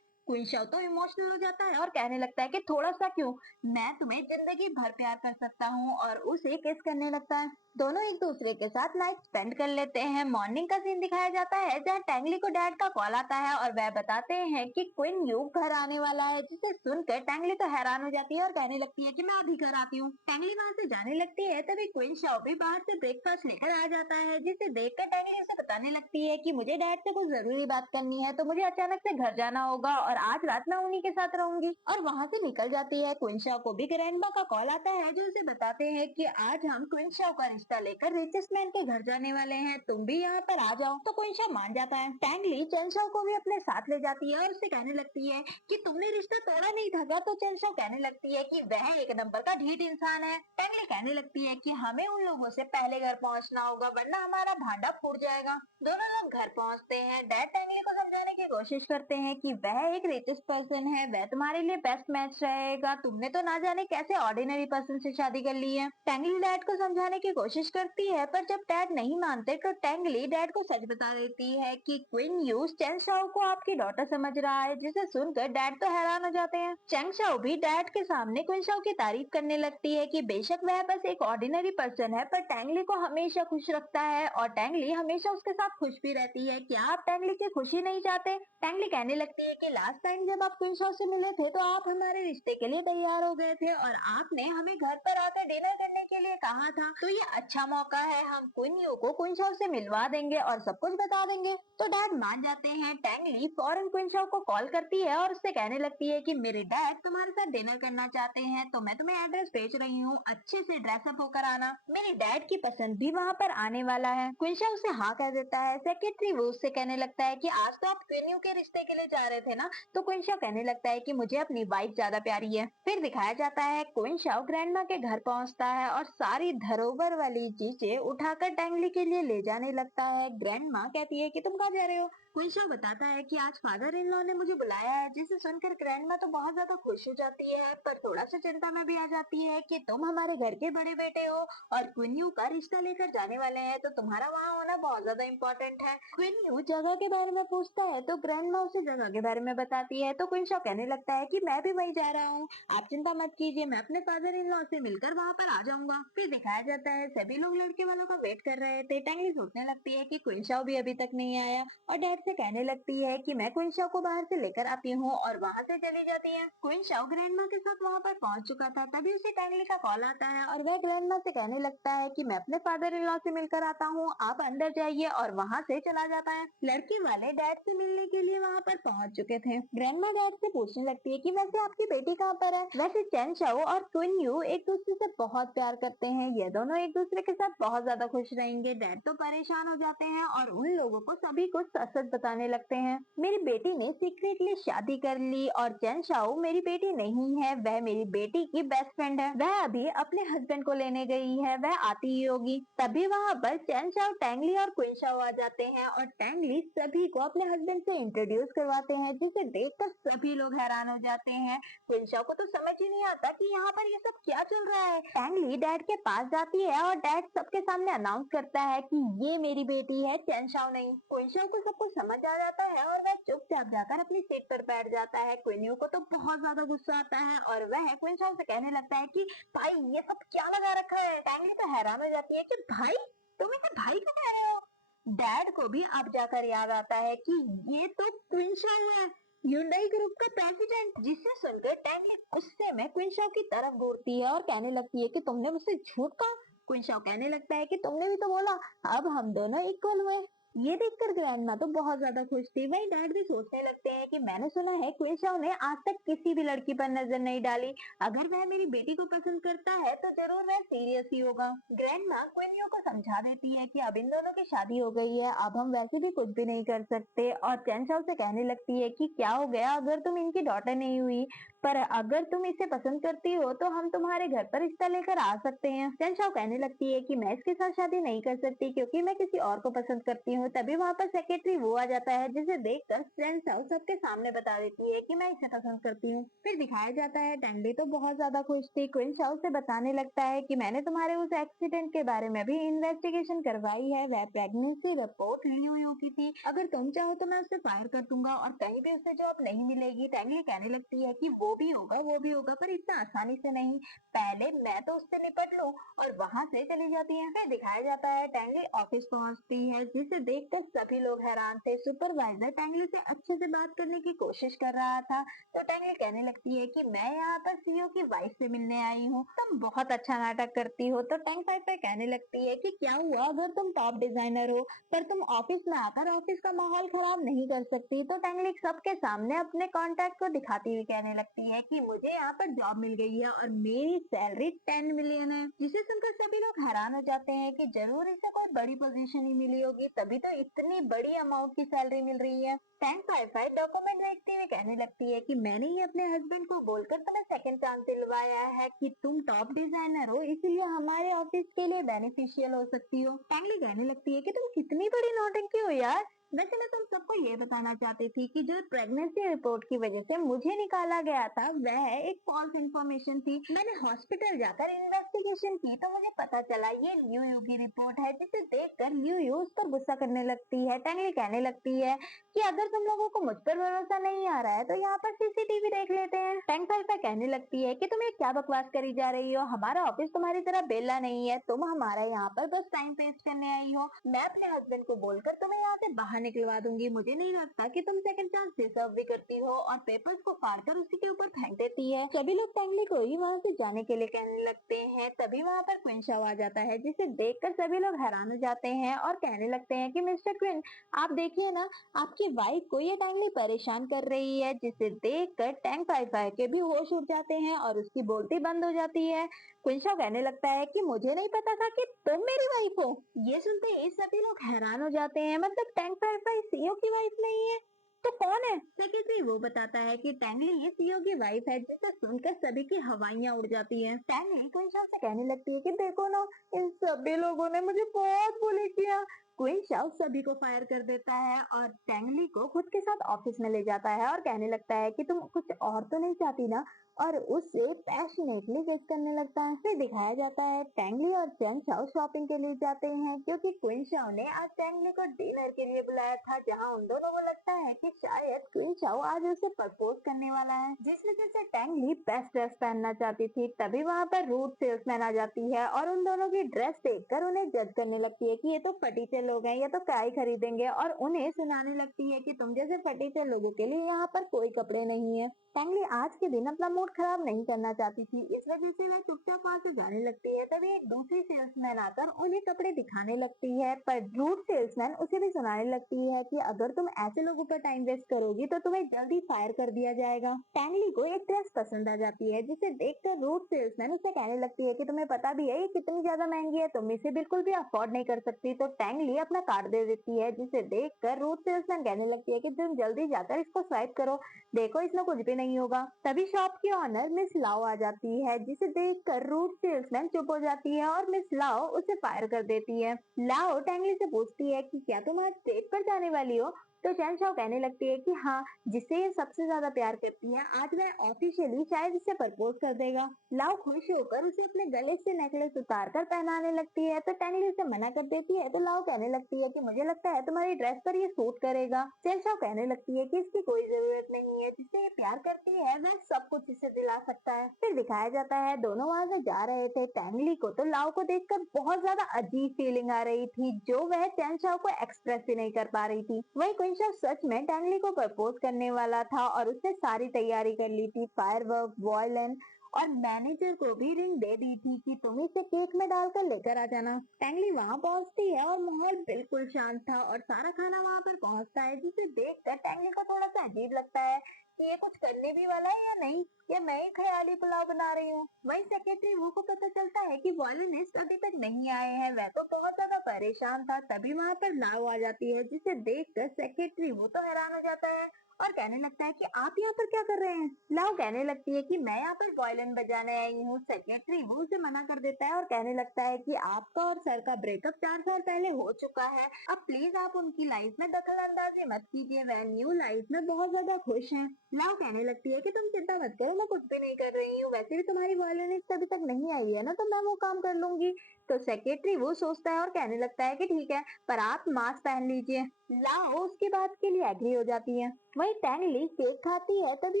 क्विंशाओ तो इमोशनल हो जाता है और कहने लगता है कि थोड़ा सा क्यों, मैं तुम्हें जिंदगी भर प्यार कर सकता हूँ, और उसे किस करने लगता है। दोनों एक दूसरे के साथ नाइट स्पेंड कर लेते हैं। मॉर्निंग का सीन दिखाया जाता है जहाँ टैंगली को डैड का कॉल आता है और वह बताते हैं कि क्विन यू घर आने वाला है, जिसे सुनकर टैंगली तो हैरान हो जाती है और कहने लगती है कि मैं अभी घर आती हूँ। टैंगली वहाँ से जाने लगती है, तभी क्विन शाओ भी बाहर से ब्रेकफास्ट लेकर आ जाता है, जिसे देखकर टैंगली उसे बताने लगती है कि मुझे डैड से कुछ जरूरी बात करनी है, तो मुझे अचानक से घर जाना होगा और आज रात मैं उन्हीं के साथ रहूंगी, और वहाँ से निकल जाती है। क्विन शाओ को भी ग्रैंडमा का कॉल आता है, जो उसे बताते हैं कि आज हम क्विन शाओ का रिश्ता लेकर रिचेस्ट मैन के घर जाने वाले हैं, तुम भी यहाँ पर आ जाओ। तो क्विन शाओ मान जाता है। टैंगली चेन शाओ को भी अपने साथ ले जाती है और उससे कहने लगती है कि तुमने रिश्ता तोड़ा नहीं था। तो चेन शाओ कहने लगती है कि वह एक नंबर का ढीठ इंसान है। टैंगली कहने लगती है कि हमें उन लोगों से पहले घर पहुँचना होगा, वरना हमारा भांडा फूट जाएगा। दोनों लोग घर पहुँचते हैं। डैड टैंगली को समझाने की कोशिश करते हैं कि वह एक रिचेस्ट पर्सन है, वह तुम्हारे लिए बेस्ट मैच रहेगा, तुमने तो ना जाने कैसे ऑर्डिनरी पर्सन से शादी कर ली है। टैंगली डैड को समझाने की कोशिश करती है, पर जब डैड नहीं मानते तो टैंगली डैड को सच बता देती है कि क्विन यू चेंग शाओ को आपकी डॉटर समझ रहा है, जिसे सुनकर डैड तो हैरान हो जाते हैं। चेंग शाओ भी डैड के सामने क्विन शाओ की तारीफ करने लगती है कि बेशक वह बस एक ऑर्डिनरी पर्सन है, पर टैंगली को हमेशा खुश रखता है और टैंगली हमेशा उसके साथ खुश भी रहती है। क्या आप टैंगली की खुशी नहीं चाहते। टैंगली कहने लगती है कि लास्ट टाइम जब आप क्विन शाओ से मिले थे तो आप हमारे रिश्ते के लिए तैयार हो गए थे और आपने हमें घर पर आकर डिनर करने के लिए कहा था, तो ये अच्छा मौका है, हम क्विन को क्विन शाओ से मिलवा देंगे और सब कुछ बता देंगे। तो डैड मान जाते हैं। टैंग ली फौरन क्विन शाओ को कॉल करती है और उससे कहने लगती है कि मेरे डैड तुम्हारे साथ डिनर करना चाहते हैं, तो मैं तुम्हें एड्रेस भेज रही हूँ, अच्छे से ड्रेसअप होकर आना। मेरे डैड की पसंद भी वहाँ पर आने वाला है। क्विन शाओ उसे हाँ कह देता है। सेक्रेटरी वो उससे कहने लगता है कि आज तो आप क्विन के रिश्ते के लिए जा रहे थे ना, तो क्विन शाओ कहने लगता है कि मुझे अपनी वाइफ ज्यादा प्यारी है। फिर दिखाया जाता है क्विन शाओ ग्रैंडमा के घर पहुंचता है और सारी धरोहर वाली चीजें उठाकर टैंगली के लिए ले जाने लगता है। ग्रैंडमा कहती है कि तुम कहाँ जा रहे हो? क्विन शाओ बताता है कि आज फादर इन लॉ ने मुझे बुलाया है, जिसे सुनकर ग्रैंडमा तो बहुत ज्यादा खुश हो जाती है, पर थोड़ा सा चिंता में भी आ जाती है कि तुम हमारे घर के बड़े बेटे हो और क्विन यू का रिश्ता लेकर जाने वाले हैं, तो तुम्हारा वहाँ होना बहुत ज्यादा इम्पोर्टेंट है। क्विन यू जगह के बारे में पूछता है तो ग्रैंडमा उसे जगह के बारे में बताती है, तो क्विन शाओ कहने लगता है कि मैं भी वही जा रहा हूँ, आप चिंता मत कीजिए, मैं अपने फादर इन लॉ से मिलकर वहाँ पर आ जाऊंगा। फिर दिखाया जाता है सभी लोग लड़के वालों का वेट कर रहे थे। टैंगली सोचने लगती है कि क्विन शाओ भी अभी तक नहीं आया और डैड से कहने लगती है कि मैं क्विन शाओ को बाहर से लेकर आती हूँ और वहाँ से चली जाती है। क्विन शाओ ग्रैंडमा के साथ वहाँ पर पहुँच चुका था, तभी उसे टैंगली का कॉल आता है और वह ग्रैंडमा से कहने लगता है कि मैं अपने फादर इन लॉ से मिलकर आता हूँ, आप अंदर जाइए, और वहाँ से चला जाता है। लड़की वाले डैड से मिलने के लिए वहाँ पर पहुँच चुके थे। ग्रैंडमा डैड से पूछने लगती है कि वैसे आपकी बेटी कहाँ पर है? वैसे चैन शाओ और क्विन यू एक दूसरे से बहुत प्यार करते हैं, ये दोनों एक दूसरे के साथ बहुत ज्यादा खुश रहेंगे। डैड तो परेशान हो जाते हैं और उन लोगों को सभी कुछ सच सच बताने लगते हैं। मेरी बेटी ने सीक्रेटली शादी कर ली और चैन शाओ मेरी बेटी नहीं है, वह मेरी बेटी की बेस्ट फ्रेंड है, वह अभी अपने हस्बैंड को लेने गई है, वह आती ही होगी। तभी वहाँ पर चैन शाओ, टैंगली और क्विन शाओ आ जाते हैं और टैंगली सभी को अपने हस्बैंड से इंट्रोड्यूस करवाते हैं, जिसे देखकर सभी लोग हैरान हो जाते हैं। क्विन शाओ को तो समझ ही नहीं आता कि यहाँ पर ये सब क्या चल रहा है। टैंगली डैड के पास जाती है और डैड सबके सामने अनाउंस करता है कि ये मेरी बेटी है, चैन शाओ नहीं। क्विन शाओ को सब कुछ समझ आ जाता है और वह चुपचाप जाकर अपनी सीट पर बैठ जाता है। क्विन यू को तो बहुत ज्यादा गुस्सा आता है और वह क्विन शाओ से कहने लगता है कि भाई ये सब क्या लगा रखा है। टैंगली तो हैरान हो जाती है कि भाई, तुम इसे भाई क्यों कह रहे हो? डैड को भी अब जाकर याद आता है कि ये तो क्विन शाओ है, ह्यूंडई ग्रुप का प्रेसिडेंट, जिसे सुनकर टैंगली गुस्से में क्विन शाओ की तरफ घूरती है और कहने लगती है कि तुमने मुझसे झूठ कहा। क्विन शाओ कहने लगता है कि तुमने भी तो बोला, अब हम दोनों इक्वल हुए। ये देखकर ग्रैंडमा तो बहुत ज्यादा खुश थी। वही डैड भी सोचने लगते हैं कि मैंने सुना है क्विन शाओ ने आज तक किसी भी लड़की पर नजर नहीं डाली, अगर वह मेरी बेटी को पसंद करता है तो जरूर वह सीरियस ही होगा। ग्रैंडमा क्विन यू को समझा देती है कि अब इन दोनों की शादी हो गई है, अब हम वैसे भी कुछ भी नहीं कर सकते, और चैन शाओ से कहने लगती है कि क्या हो गया अगर तुम इनकी डॉटर नहीं हुई, पर अगर तुम इसे पसंद करती हो तो हम तुम्हारे घर पर रिश्ता लेकर आ सकते हैं। चैन शाओ कहने लगती है कि मैं इसके साथ शादी नहीं कर सकती क्योंकि मैं किसी और को पसंद करती हूँ। तभी वहाँ पर सेक्रेटरी वो आ जाता है, जिसे देखकर चैन शाओ सबके सामने बता देती है कि मैं इसे पसंद करती हूँ। फिर दिखाया जाता है टैंगली तो बहुत ज्यादा खुश थी। क्विन शाओ से बताने लगता है कि मैंने तुम्हारे उस एक्सीडेंट के बारे में भी इन्वेस्टिगेशन करवाई है, वह प्रेगनेंसी रिपोर्ट लियू यू की थी, अगर तुम चाहो तो मैं उसे फायर कर दूंगा और कहीं भी उसे जॉब नहीं मिलेगी। टैंगली कहने लगती है कि वो भी होगा, पर इतना आसानी से नहीं, पहले मैं तो उससे निपट लूं, और वहां से चली जाती है। फिर दिखाया जाता है टैंगली ऑफिस पहुंचती है, जिसे देखकर सभी लोग हैरान थे। सुपरवाइजर टैंगली से अच्छे से बात करने की कोशिश कर रहा था, तो टैंगली कहने लगती है कि मैं यहाँ पर सीईओ की वाइफ से मिलने आई हूँ, तुम बहुत अच्छा नाटक करती हो। तो टैंग फाइटर कहने लगती है कि क्या हुआ अगर तुम टॉप डिजाइनर हो, पर तुम ऑफिस में आकर ऑफिस का माहौल खराब नहीं कर सकती। तो टैंगली सबके सामने अपने कॉन्टैक्ट को दिखाती हुई कहने लगती है कि मुझे यहाँ पर जॉब मिल गई है और मेरी सैलरी 10 मिलियन है, जिसे सुनकर सभी लोग हैरान हो जाते हैं कि जरूर इसे कोई बड़ी पोजीशन ही मिली होगी, तभी तो इतनी बड़ी अमाउंट की सैलरी मिल रही है। टैंक फाइव डॉक्यूमेंट देखते हुए कहने लगती है कि मैंने ही अपने हस्बैंड को बोलकर तुम्हें सेकंड चांस दिलवाया है कि तुम टॉप डिजाइनर हो, इसीलिए हमारे ऑफिस के लिए बेनिफिशियल हो सकती हो। टैंगली कहने लगती है कि तुम कितनी बड़ी नौटंकी हो यार, वैसे मैं तुम सबको ये बताना चाहती थी कि जो प्रेगनेंसी रिपोर्ट की वजह से मुझे निकाला गया था वह एक फॉल्स इंफॉर्मेशन थी। मैंने हॉस्पिटल जाकर इन्वेस्टिगेशन की तो मुझे पता चला ये लियू यू की रिपोर्ट है, जिसे देखकर लियू यू उस पर गुस्सा करने लगती है। टैंगली कहने लगती है कि अगर तुम लोगों को मुझ पर भरोसा नहीं आ रहा है तो यहाँ पर सीसीटीवी देख लेते हैं। टैंक फाइटर कहने लगती है कि तुम ये क्या बकवास करी जा रही हो, हमारा ऑफिस तुम्हारी तरह बेला नहीं है, तुम हमारा यहाँ पर बस टाइम वेस्ट करने आई हो, मैं अपने हस्बैंड को बोलकर तुम्हें यहाँ से बाहर बाहर निकलवा दूंगी। मुझे नहीं लगता कि तुम सेकंड चांस डिजर्व भी करती हो, और पेपर्स को फाड़कर उसी के ऊपर फेंक देती है। सभी लोग टैंगली को ही वहाँ से जाने के लिए कहने लगते हैं। तभी वहाँ पर क्वीन शाओ आ जाता है, जिसे देखकर सभी लोग हैरान हो जाते हैं और कहने लगते हैं कि मिस्टर क्वीन, आप देखिए ना, आपकी वाइफ को ये टैंगली परेशान कर रही है। जिसे देखकर टैंग पाई पाई के भी होश उड़ जाते हैं और उसकी बोलती बंद हो जाती है। क्वीन शाओ कहने लगता है कि मुझे नहीं पता था कि तुम मेरी वाइफ हो। ये सुनते ही सभी लोग हैरान हो जाते हैं, मतलब टैंग पाई पाई सीईओ की वाइफ नहीं है तो कौन है? सेक्रेटरी वो बताता है कि टैंगली ये सीईओ की वाइफ है, जिसे सुनकर सभी की हवाइयां उड़ जाती हैं। टैंगली क्वीन शाओ से कहने लगती है कि देखो ना, इन सभी लोगों ने मुझे बहुत बुली किया। क्वीन शाओ सभी को फायर कर देता है और टैंगली को खुद के साथ ऑफिस में ले जाता है और कहने लगता है कि तुम कुछ और तो नहीं चाहती ना, और उससे पैशनेटली वेट करने लगता है। फिर दिखाया जाता है टैंगली और चेन शाओ शॉपिंग के लिए जाते हैं, क्योंकि क्वीन शाओ ने आज टैंगली को डिनर के लिए बुलाया था, जहां उन दोनों को लगता है कि शायद क्वीन शाओ आज उसे प्रपोज करने वाला है, जिस वजह से टैंगली बेस्ट ड्रेस पहनना चाहती थी। तभी वहां पर रूट सेल्समैन आ जाती है और उन दोनों की ड्रेस देखकर उन्हें जज करने लगती है कि ये तो फटीचे लोग हैं, ये तो क्या ही खरीदेंगे, और उन्हें सुनाने लगती है कि तुम जैसे फटीचे लोगों के लिए यहाँ पर कोई कपड़े नहीं है। टैंगली आज के दिन अपना मूड खराब नहीं करना चाहती थी, इस वजह से वह चुपचाप वहाँ से जाने लगती है। तभी एक दूसरी सेल्समैन आकर उन्हें कपड़े दिखाने लगती है, पर रूट सेल्समैन उसे भी सुनाने लगती है कि अगर तुम ऐसे लोगों पर टाइम वेस्ट करोगी तो तुम्हें जल्दी फायर कर दिया जाएगा। टैंगली को एक ड्रेस पसंद आ जाती है, जिसे देखकर रूट सेल्समैन उसे कहने लगती है कि तुम्हें पता भी है ये कितनी ज्यादा महंगी है, तुम इसे बिल्कुल भी अफोर्ड नहीं कर सकती। तो टैंगली अपना कार्ड दे देती है, जिसे देखकर रूट सेल्समैन कहने लगती है कि तुम जल्दी जाकर इसको स्वाइप करो, देखो इसमें कुछ भी नहीं होगा। तभी शॉप की ऑनर मिस लाओ आ जाती है, जिसे देखकर रूट सेल्समैन चुप हो जाती है और मिस लाओ उसे फायर कर देती है। लाओ टैंगली से पूछती है कि क्या तुम आज डेट पर जाने वाली हो? तो चैन शाओ कहने लगती है कि हाँ, जिससे ये सबसे ज्यादा प्यार करती है, आज वह ऑफिशियली शायद इसे प्रपोज कर देगा। लाओ खुश होकर उसे अपने गले से नेकलेस उतार कर पहनाने लगती है, तो टैंगली उसे मना कर देती है। तो लाओ कहने लगती है कि मुझे लगता है तुम्हारी ड्रेस पर ये सूट करेगा। चैन शाओ कहने लगती है कि इसकी कोई जरूरत नहीं है, जिससे ये प्यार करती है वह सब कुछ इसे दिला सकता है। फिर दिखाया जाता है दोनों वहां से जा रहे थे। टैंगली को तो लाओ को देखकर बहुत ज्यादा अजीब फीलिंग आ रही थी, जो वह चैन शाओ को एक्सप्रेस भी नहीं कर पा रही थी। वही क्वीन शाओ सच में टैंगली को प्रपोज करने वाला था और उसने सारी तैयारी कर ली थी, फायरवर्क, वॉयलिन, और मैनेजर को भी रिंग दे दी थी कि तुम इसे केक में डालकर लेकर आ जाना। टैंगली वहां पहुंचती है और माहौल बिल्कुल शांत था और सारा खाना वहां पर पहुंचता है, जिसे देखकर टैंगली को थोड़ा सा अजीब लगता है कि ये कुछ करने भी वाला है या नहीं, या मैं ही ख्याली पुलाव बना रही हूँ। वही सेक्रेटरी वो को पता चलता है कि वॉयलिनिस्ट अभी तक नहीं आए हैं, वह तो बहुत ज्यादा परेशान था। तभी वहां पर लाओ आ जाती है, जिसे देखकर सेक्रेटरी वो तो हैरान हो जाता है और कहने लगता है कि आप यहाँ पर क्या कर रहे हैं? लाओ कहने लगती है कि मैं यहाँ पर वॉयलिन बजाने आई हूँ। सेक्रेटरी वो उसे मना कर देता है और कहने लगता है कि आपका और सर का ब्रेकअप 4 साल पहले हो चुका है, अब प्लीज आप उनकी लाइफ में दखल अंदाजी मत कीजिए, वह न्यू लाइफ में बहुत ज्यादा खुश हैं। लाओ कहने लगती है कि तुम चिंता मत करो, मैं कुछ भी नहीं कर रही हूँ, वैसे भी तुम्हारी वॉयलिनिस्ट अभी तक नहीं आई है ना, तो मैं वो काम कर लूंगी। तो सेक्रेटरी वो सोचता है और कहने लगता है कि ठीक है, पर आप मास्क पहन लीजिए। लाओ उसकी बात के लिए एग्री हो जाती है। वही टैंगली केक खाती है, तभी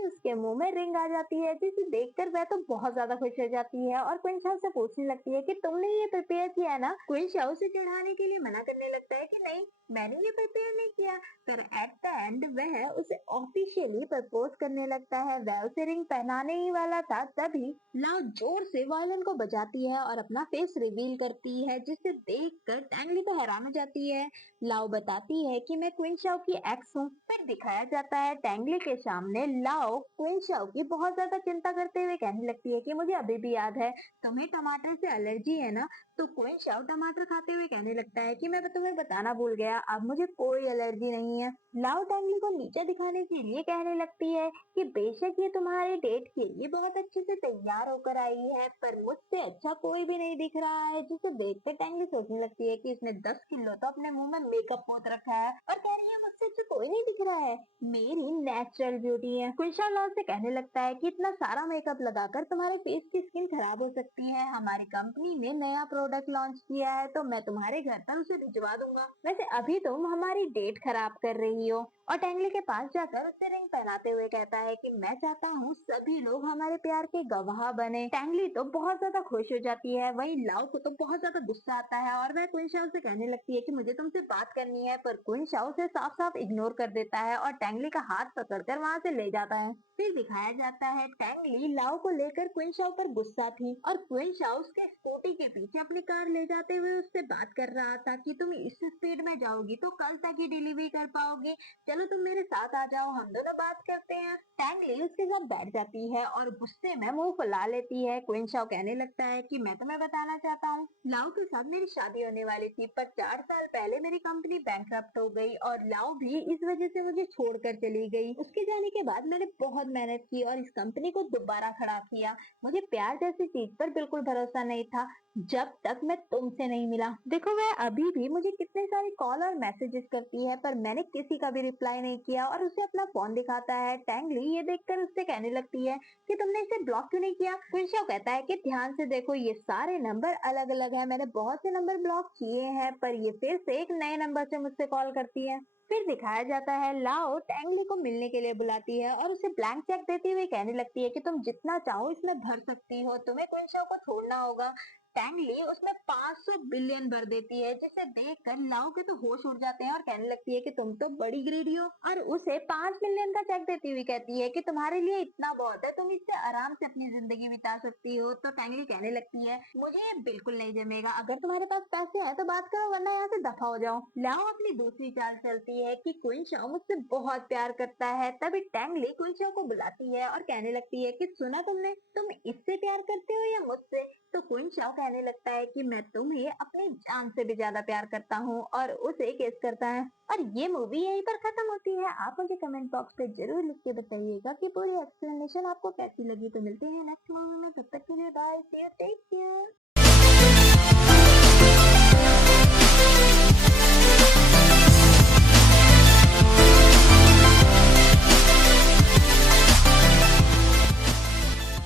उसके मुंह में रिंग आ जाती है, जिसे देखकर वह तो बहुत ज्यादा खुश हो जाती है और क्वीन शाओ से पूछने लगती है कि तुमने ये प्रिपेयर किया है ना? क्वीन शाओ से चढ़ाने के लिए मना करने लगता है कि नहीं, मैंने ये प्रिपेयर नहीं किया। पर एट द एंड वह उसे ऑफिशियली प्रपोज करने लगता है, वह उसे रिंग पहनाने ही वाला था। तभी लाओ जोर से वायलिन को बजाती है और अपना फेस रिवील करती है, जिसे देखकर टैंगली तो हैरान हो जाती है। लाओ बताती है कि मैं क्वीन शाओ की एक्स हूँ। फिर दिखाया जाता है टैंगली के सामने लाओ क्वीन शाओ की बहुत ज्यादा चिंता करते हुए कहने लगती है कि मुझे अभी भी याद है, तुम्हें टमाटर से एलर्जी है ना? तो क्वीन शाओ टमाटर खाते हुए कहने लगता है कि मैं तुम्हें बताना भूल गया, अब मुझे कोई एलर्जी नहीं है। लाओ टैंगली को नीचे दिखाने के लिए कहने लगती है कि बेशक ये तुम्हारे डेट के लिए बहुत अच्छे से तैयार होकर आई है, पर मुझसे अच्छा कोई भी नहीं दिख रहा है। जिसे देखकर टैंगली सोचने लगती है कि इसने 10 किलो तो अपने मुंह में मेकअप पोत रखा है और कह रही है मुझसे मुझसे कोई नहीं दिख रहा है, मेरी नेचुरल ब्यूटी है। कुलशा लाल से कहने लगता है कि इतना सारा मेकअप लगाकर तुम्हारे फेस की स्किन खराब हो सकती है। हमारी कंपनी ने नया प्रोडक्ट लॉन्च किया है तो मैं तुम्हारे घर पर उसे भिजवा दूंगा। वैसे अभी तुम हमारी डेट खराब कर रही हो। और टेंगली के पास जाकर उससे रिंग पहनाते हुए कहता है कि मैं चाहता हूँ सभी लोग हमारे प्यार के गवाह बने। टेंगली तो बहुत ज्यादा खुश हो जाती है, वहीं लाओ को तो बहुत ज्यादा गुस्सा आता है और वह क्वीन शाओ से कहने लगती है कि मुझे तुमसे बात करनी है, पर क्वीन शाओ उसे साफ साफ इग्नोर कर देता है और टेंगली का हाथ पकड़कर वहाँ से ले जाता है। फिर दिखाया जाता है टेंगली लाओ को लेकर क्वीन शाओ पर गुस्सा थी और क्वीन शाओ उसके स्कूटी के पीछे अपनी कार ले जाते हुए उससे बात कर रहा था कि तुम इस स्पीड में जाओगी तो कल तक ही डिलीवरी कर पाओगी, चलो तुम मेरे साथ आ जाओ, हम दोनों बात करते हैं। टेंगली उसके साथ बैठ जाती है और गुस्से में मुंह फुला लेती है। क्वीन शाओ कहने लगता है कि मैं तुम्हें बताना चाहता हूँ, लाओ के साथ मेरी शादी होने वाली थी, पर 4 साल पहले मेरी कंपनी बैंकरप्ट हो गई और लाओ भी इस वजह से मुझे छोड़कर चली गई। उसके जाने के बाद मैंने बहुत मेहनत की और इस कंपनी को दोबारा खड़ा किया। मुझे प्यार जैसी चीज पर बिल्कुल भरोसा नहीं था जब तक मैं तुमसे नहीं मिला। देखो वह अभी भी मुझे कितने सारे कॉल और मैसेजेस करती है, पर मैंने किसी का भी रिप्लाई नहीं किया और उसे अपना फोन दिखाता है। टेंगली ये देखकर उससे कहने लगती है कि तुमने इसे ब्लॉक क्यों नहीं किया। कुंशो कहता है कि ध्यान से देखो ये सारे नंबर अलग अलग है, मैंने बहुत से नंबर ब्लॉक किए हैं, पर ये फिर से एक नए नंबर से मुझसे कॉल करती है। फिर दिखाया जाता है लाओ टेंगली को मिलने के लिए बुलाती है और उसे ब्लैंक चेक देती हुई कहने लगती है कि तुम जितना चाहो इसमें भर सकती हो, तुम्हें कुंशो को छोड़ना होगा। टेंगली उसमें 500 बिलियन भर देती है, जिसे देखकर लाओ के तो होश उड़ जाते हैं और कहने लगती है कि तुम तो बड़ी ग्रेडी हो और उसे 5 मिलियन का चेक देती हुई कहती है कि तुम्हारे लिए इतना बहुत है, तुम इससे आराम से अपनी जिंदगी बिता सकती हो। तो टेंगली कहने लगती है मुझे ये बिल्कुल नहीं जमेगा, अगर तुम्हारे पास पैसे हैं तो बात करो वरना यहाँ से दफा हो जाओ। लाओ अपनी दूसरी चाल चलती है कि क्वीन शाओ मुझसे बहुत प्यार करता है। तभी टेंगली क्वीन शाओ को बुलाती है और कहने लगती है कि सुना तुमने, तुम इससे प्यार करते हो या मुझसे। तो क्वीन शाओ कहने लगता है कि मैं तुम्हें अपनी जान से भी ज्यादा प्यार करता हूँ और उसे किस करता है। और ये मूवी यहीं पर खत्म होती है। आप मुझे कमेंट बॉक्स पे जरूर लिख के बताइएगा कि पूरी एक्सप्लेनेशन आपको कैसी लगी। तो मिलते हैं नेक्स्ट मूवी में, तब तक के लिए bye, see you, take care.